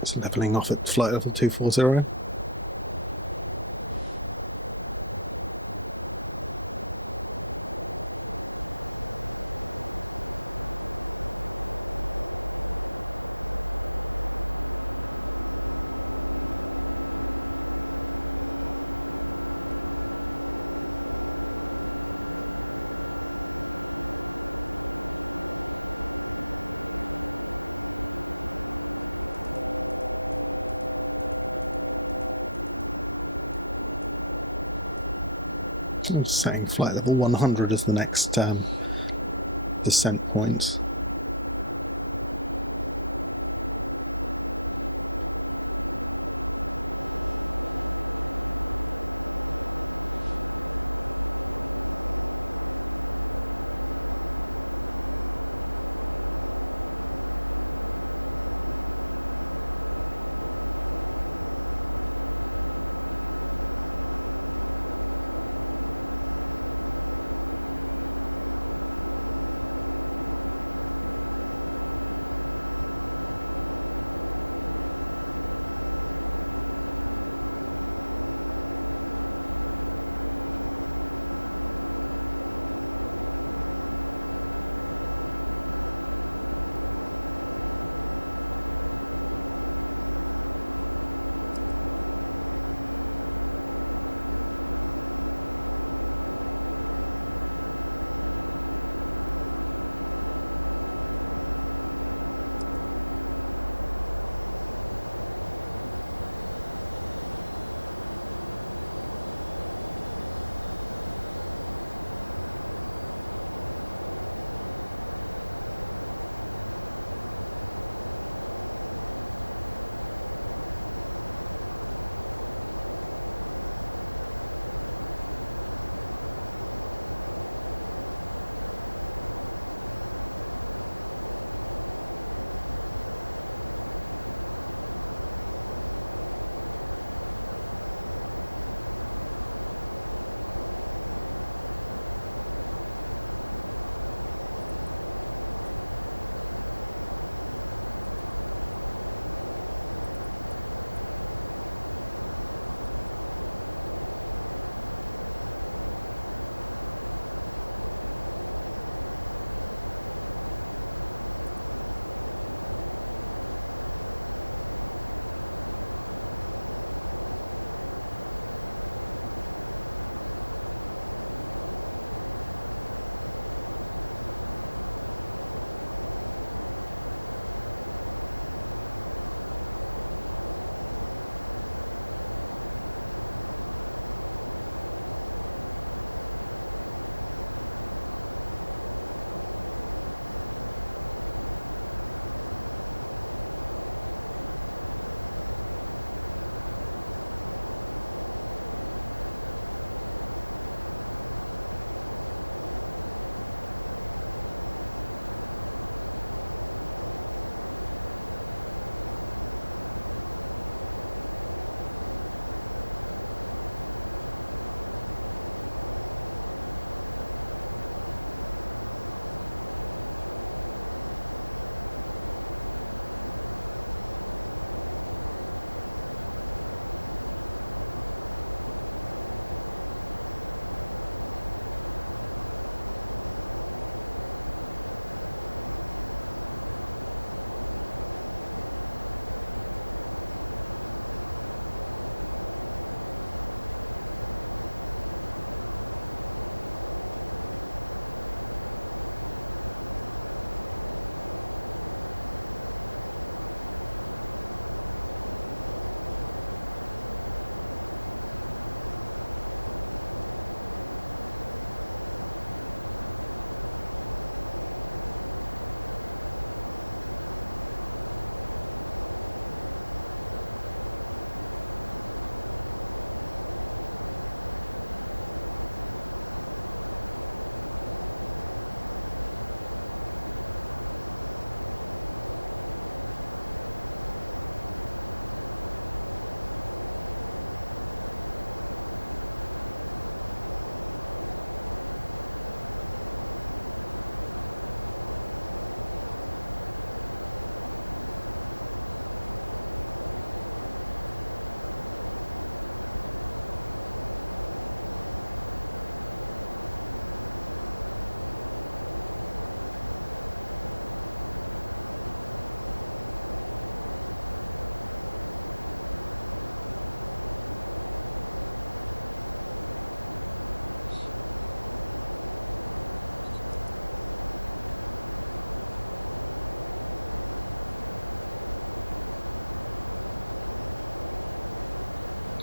It's levelling off at flight level 240. I'm just setting flight level 100 as the next descent point.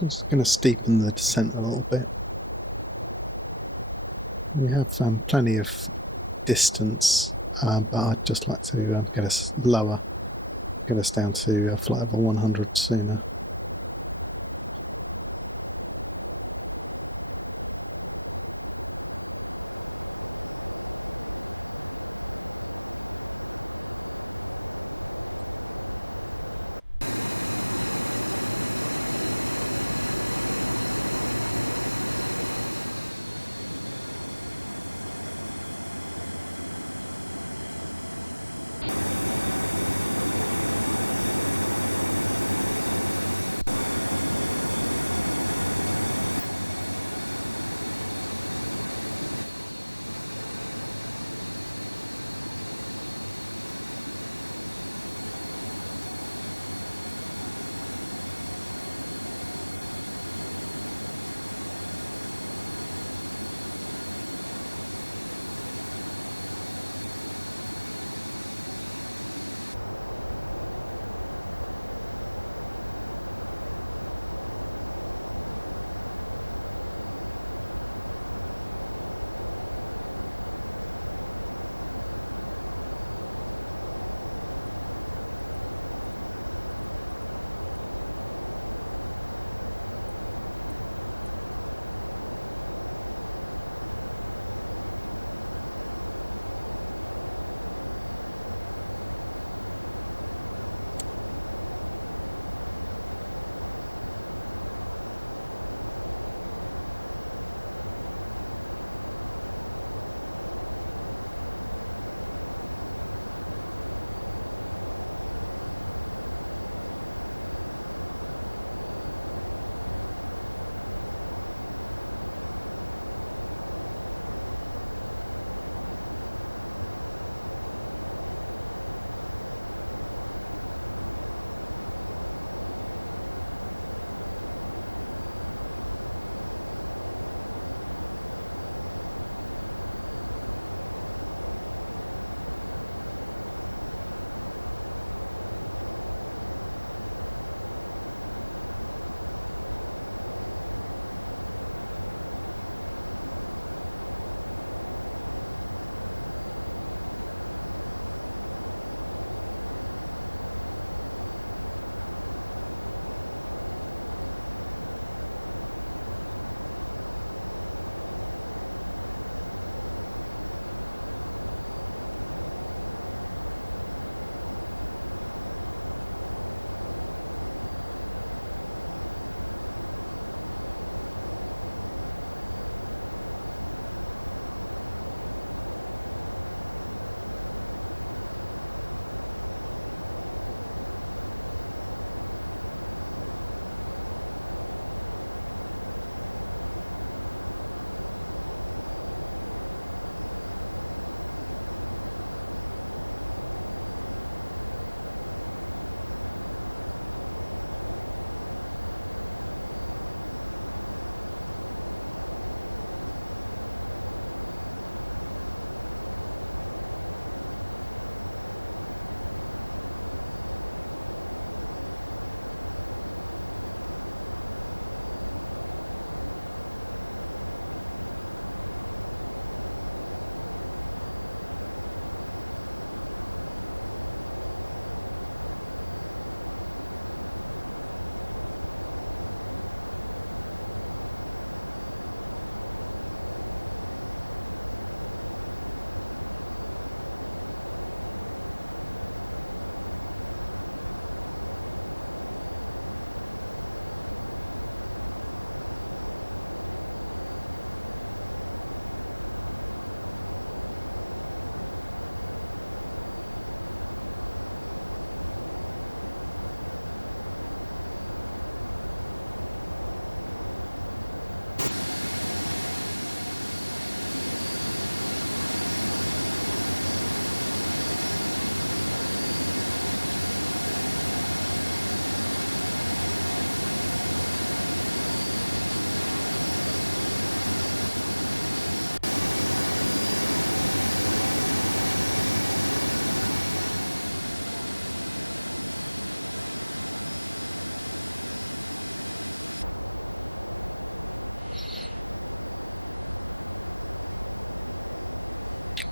Just going to steepen the descent a little bit. We have plenty of distance, but I'd just like to get us lower, get us down to flight level 100 sooner.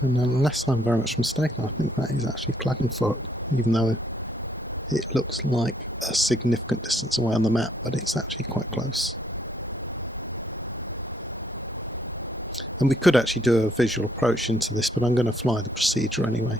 And unless I'm very much mistaken, I think that is actually Klagenfurt, even though it looks like a significant distance away on the map, but it's actually quite close. And we could actually do a visual approach into this, but I'm going to fly the procedure anyway.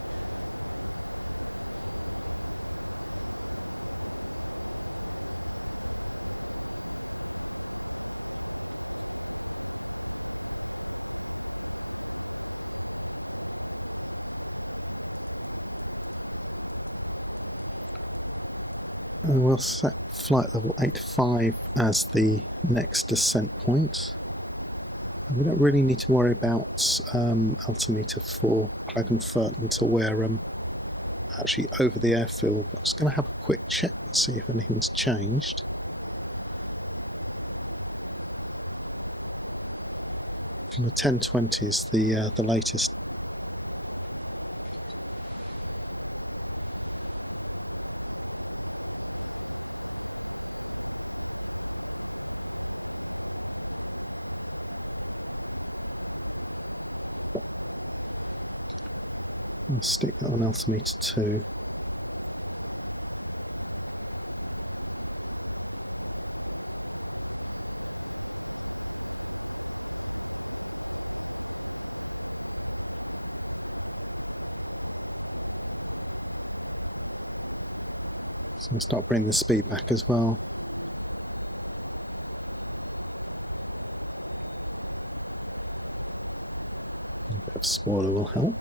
We'll set flight level 85 as the next descent point. We don't really need to worry about altimeter for Klagenfurt until we're actually over the airfield. I'm just going to have a quick check to see if anything's changed. And the 1020 is the latest. Stick that on altimeter 2. So I'll start bringing the speed back as well. A spoiler will help.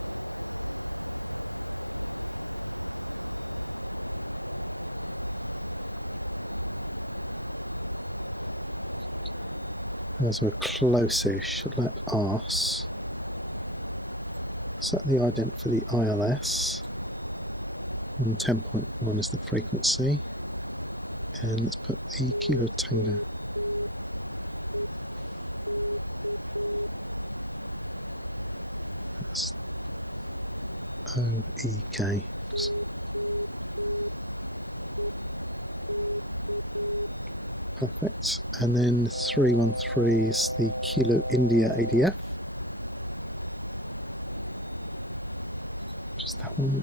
As we're close-ish, like arse, set the ident for the ILS, and 10.1 is the frequency, and let's put the kilotone. It's LOWK. Perfect. And then 313 is the Kilo India ADF. Just that one.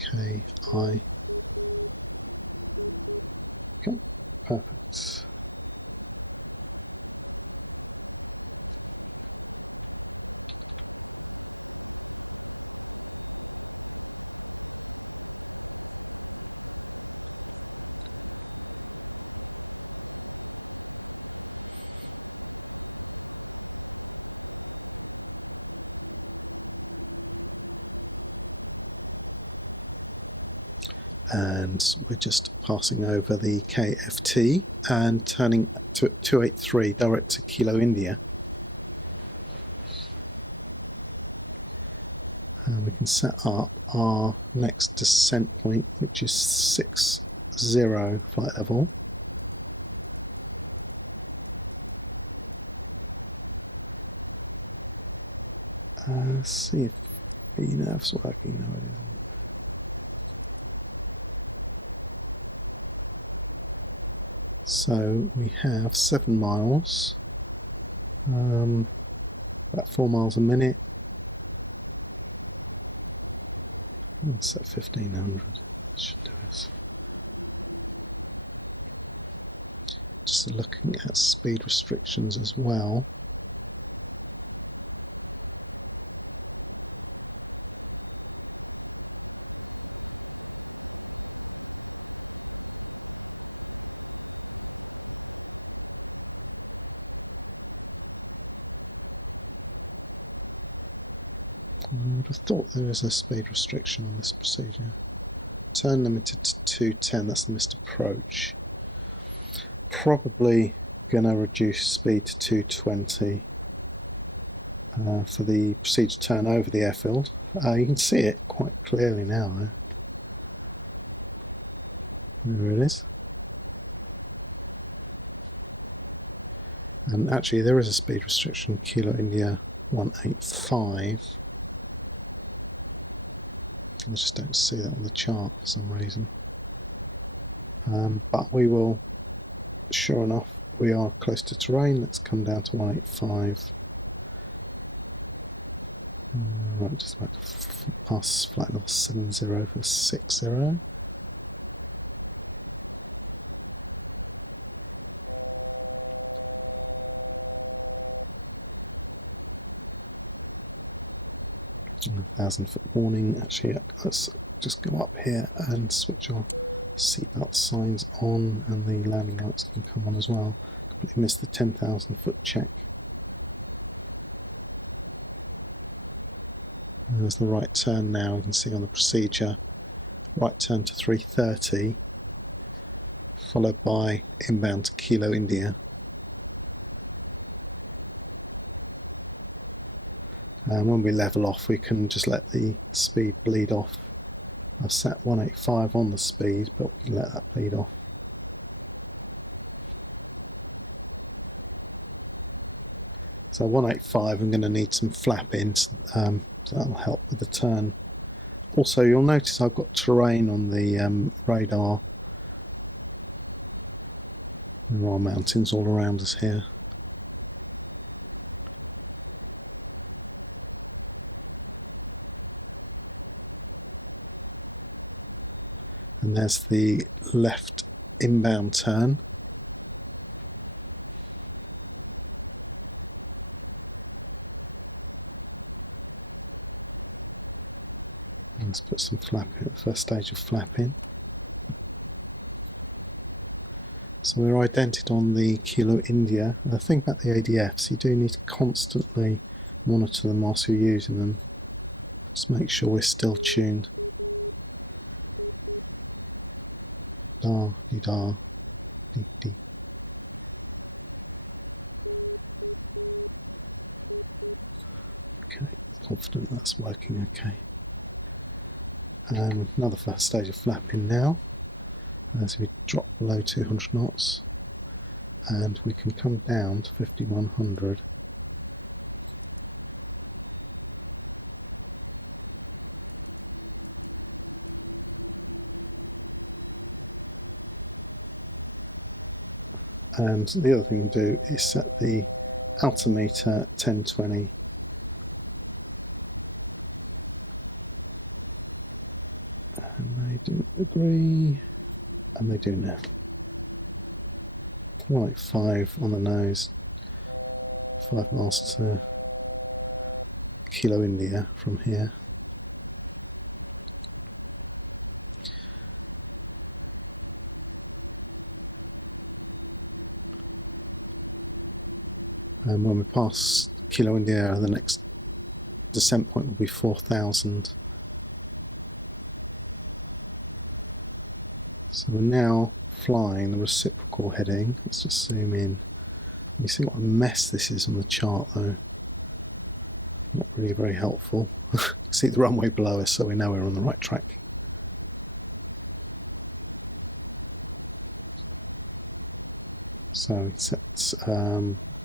Okay, okay, perfect. And we're just passing over the KFT and turning to 283 direct to Kilo India. And we can set up our next descent point, which is 60 flight level. Let's see if the nerves are open. So we have 7 miles, about 4 miles a minute. Let's set 15 Just looking at speed restrictions as well. I thought there was a speed restriction on this procedure. Turn limited to 210, that's the missed approach. Probably going to reduce speed to 220 for the procedure turn over the airfield. You can see it quite clearly now though. There it is. And actually there is a speed restriction, Kilo India 185. I just don't see that in the chart for some reason. but we will, sure enough, we are close to terrain. Let's come down to 185. Right, just about to pass flight number 7060. Foot warning. Actually, let's just go up here and switch our seatbelt signs on, and the landing lights can come on as well. We missed the 10,000 foot check. And there's the right turn now. You can see on the procedure, right turn to 330, followed by inbound to Kilo India. And when we level off, we can just let the speed bleed off. I've set 185 on the speed, but we can let that bleed off. So 185, I'm going to need some flapping, so that'll help with the turn. Also, you'll notice I've got terrain on the radar. There are mountains all around us here. And there's the left inbound turn. Let's put some flapping, first stage of flapping. So we're idented on the Kilo India. The thing about the ADFs, you do need to constantly monitor them whilst you're using them. Just make sure we're still tuned. Confident that's working okay. Another fast stage of flapping now as we drop below 200 knots, and we can come down to 5100. And the other thing we'll do is set the altimeter 1020. And we do agree, and we do now. 4.5 on the nose, 5 miles to Kilo India from here. And when we pass Kilo India, the next descent point will be 4,000. So we're now flying a reciprocal heading. Let's just zoom in. You see what a mess this is in the chart though. Not really very helpful. See the runway below us, so we know we're on the right track. So it's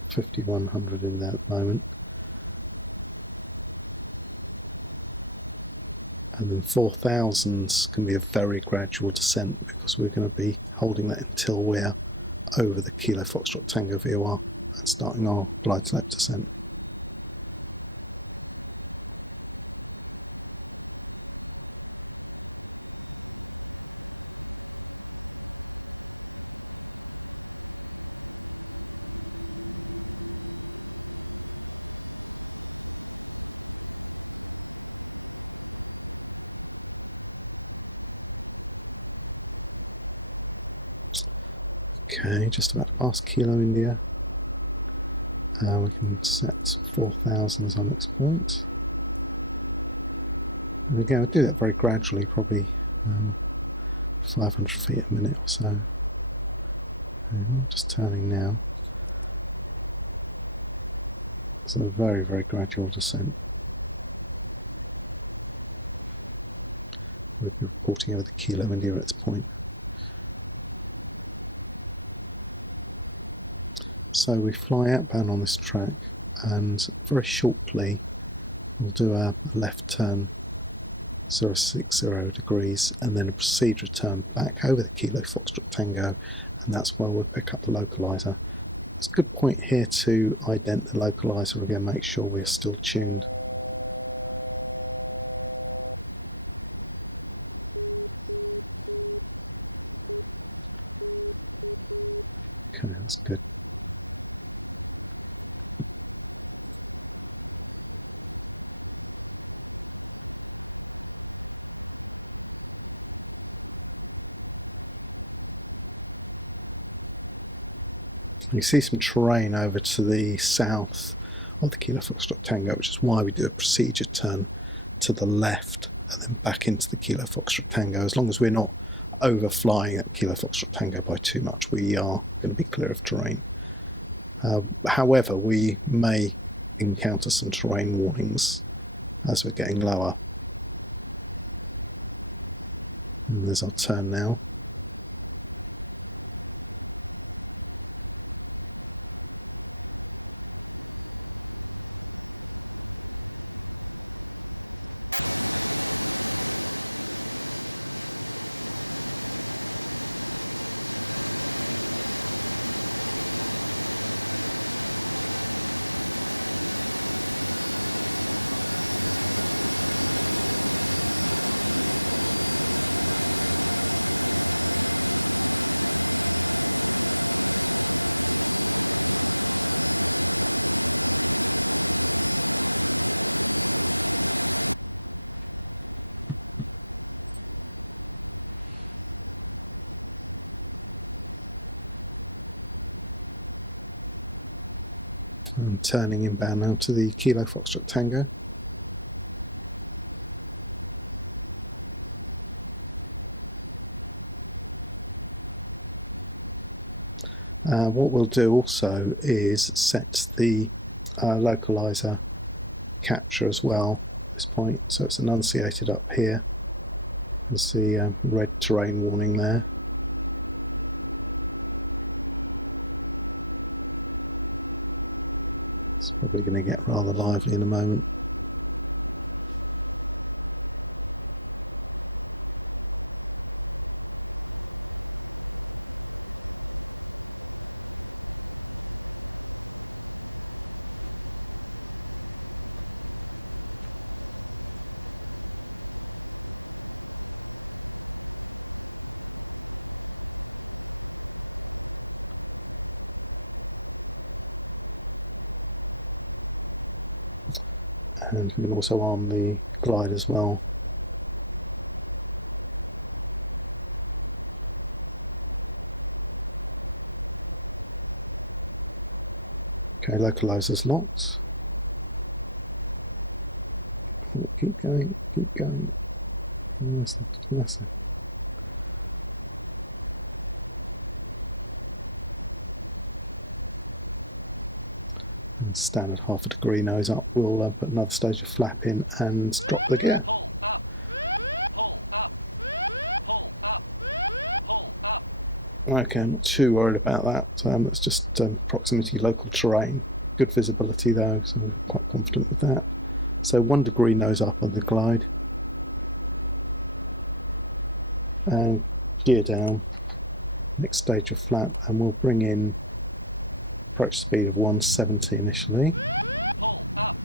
5100 in there at the moment. And 4,000 can be a very gradual descent because we're going to be holding that until we're over the Kilo Foxtrot Tango VOR and starting our glide slope descent. Okay, just about past Kilo India. We can set 4,000 as our next point. And again, I'll do that very gradually, probably 500 feet a minute, so just turning now. So a very, very gradual descent. We'll be reporting over the Kilo India at this point. So we fly outbound on this track, and very shortly we'll do a left turn 060 degrees, and then a proceed return back over the Kilo Foxtrot Tango, and that's where we'll pick up the localizer. It's a good point here to ident the localizer. We're going to make sure we're still tuned. Okay, that's good. You see some terrain over to the south of the Kilo Foxtrot Tango, which is why we do a procedure turn to the left and then back into the Kilo Foxtrot Tango. As long as we're not overflying at Kilo Foxtrot Tango by too much, we are going to be clear of terrain. However, we may encounter some terrain warnings as we're getting lower. And there's our turn now. Turning inbound now to the Kilo Foxtrot Tango. What we'll do also is set the localizer capture as well at this point, so it's enunciated up here. There's the red terrain warning there. We're going to get rather lively in a moment. And you can also arm the glide as well. Okay, localizer's locked. Keep going, keep going. Nice. Standard half a degree nose up. We'll put another stage of flap in and drop the gear. Pull up, pull up, pull up, pull up. Okay, I'm not too worried about that. It's just proximity local terrain. Good visibility though, so I'm quite confident with that. So 1 degree nose up on the glide. And gear down. Next stage of flap, and we'll bring in approach speed of 170 initially. Pull up.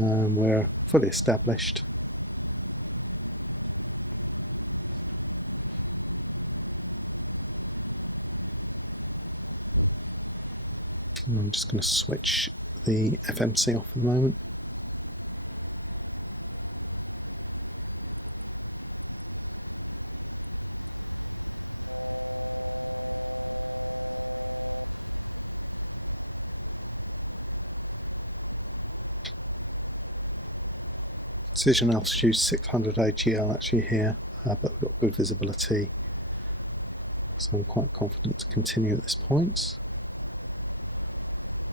And we're fully established. I'm just going to switch the FMC off for a moment. Decision altitude 600 AGL actually here, but got good visibility, so I'm quite confident to continue at this point.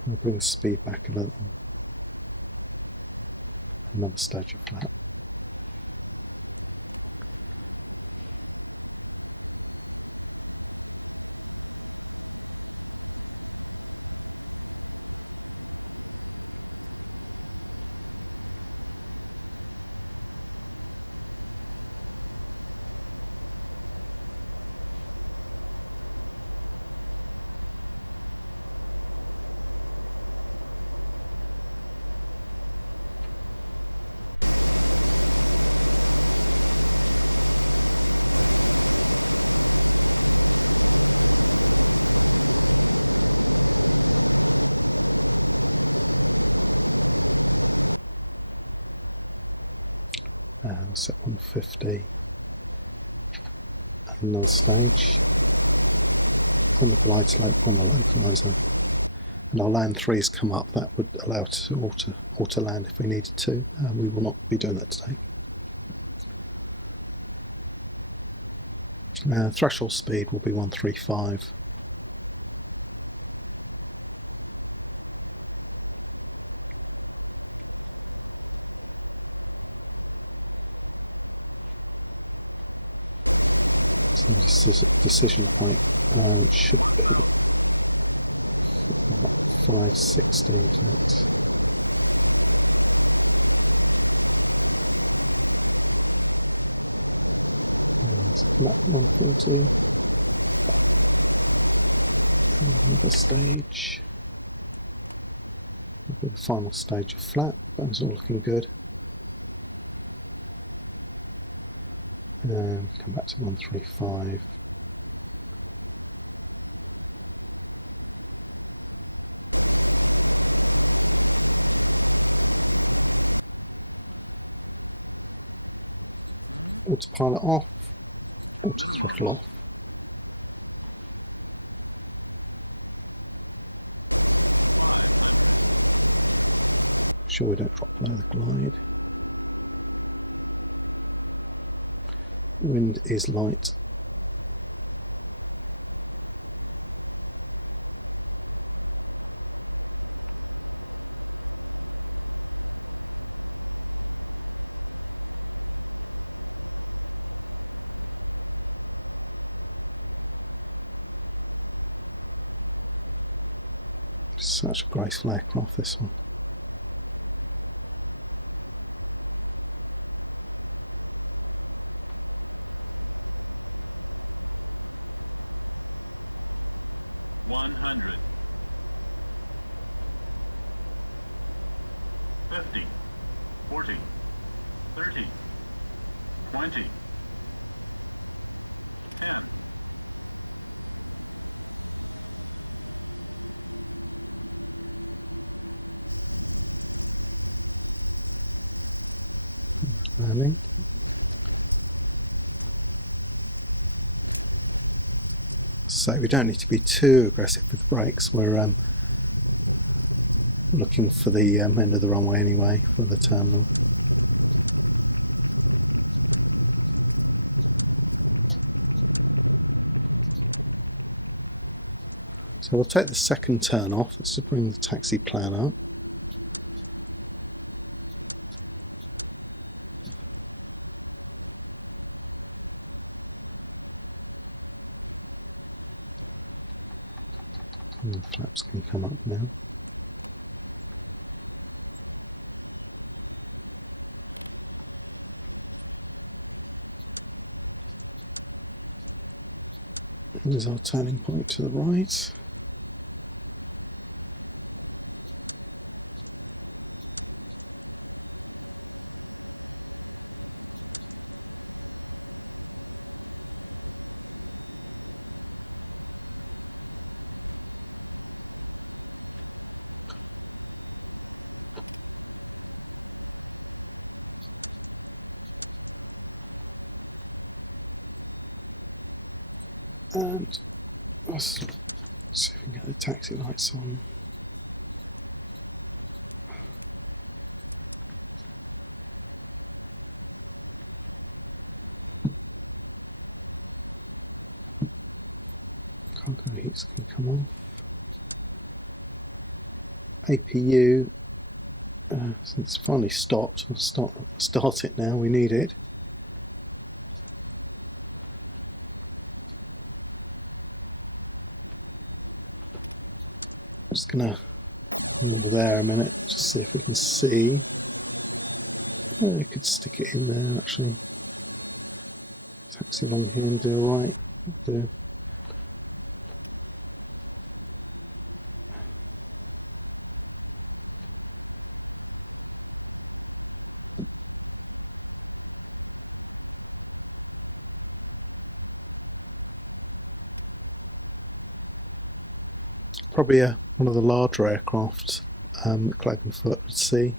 I'll bring the speed back a bit. Another stage of flap. another stage. Lights up. Now land 3 has come up. That would allow us to auto land if we needed to, and we will not be doing that today. Threshold speed will be 135. Decision point should be 460. Stage. The final stage of flat. That was all looking good. Now come back to 135. Autopilot off. Autopilot off. 500. Sure we don't drop down the blade. Wind is light. Such a graceful aircraft, this one. $100. 50. 40. 30. 20. 10. So we don't need to be too aggressive with brakes. We're looking for the end of the runway anyway, for the terminal. So we'll take the second turn off. Let's just bring the taxi plan up. Can come up now. Here's our turning point to the right. And let's see if the taxi lights on. Heat's going to come on. APU, it's finally stopped. We'll start it now, we need it. Just gonna move there a minute, just see if we can see. Oh, we could stick it in there actually. Taxi lane here will do alright. Do. Probably one of the larger aircraft Klagenfurt would see.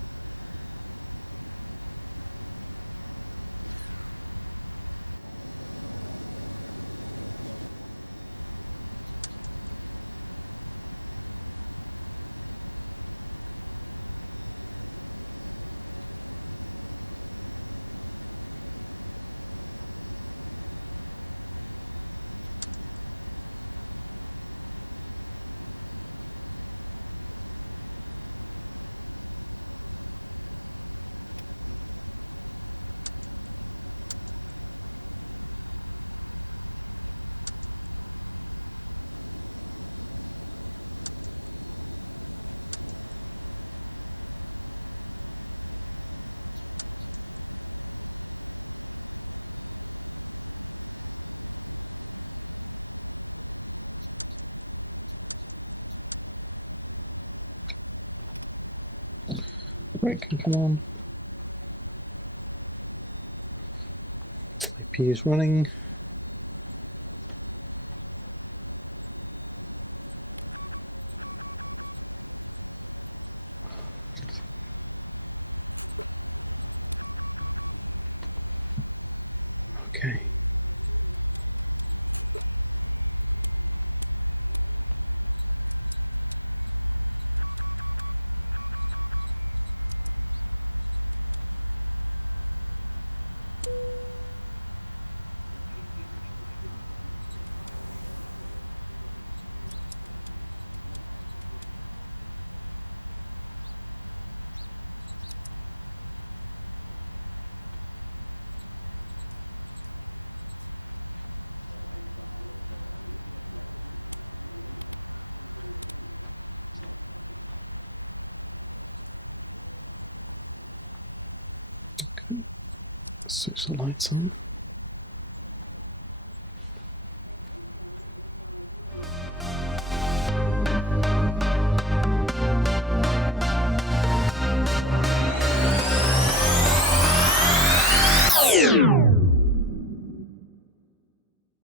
quick, come on. P is running. Okay. Switch the lights on.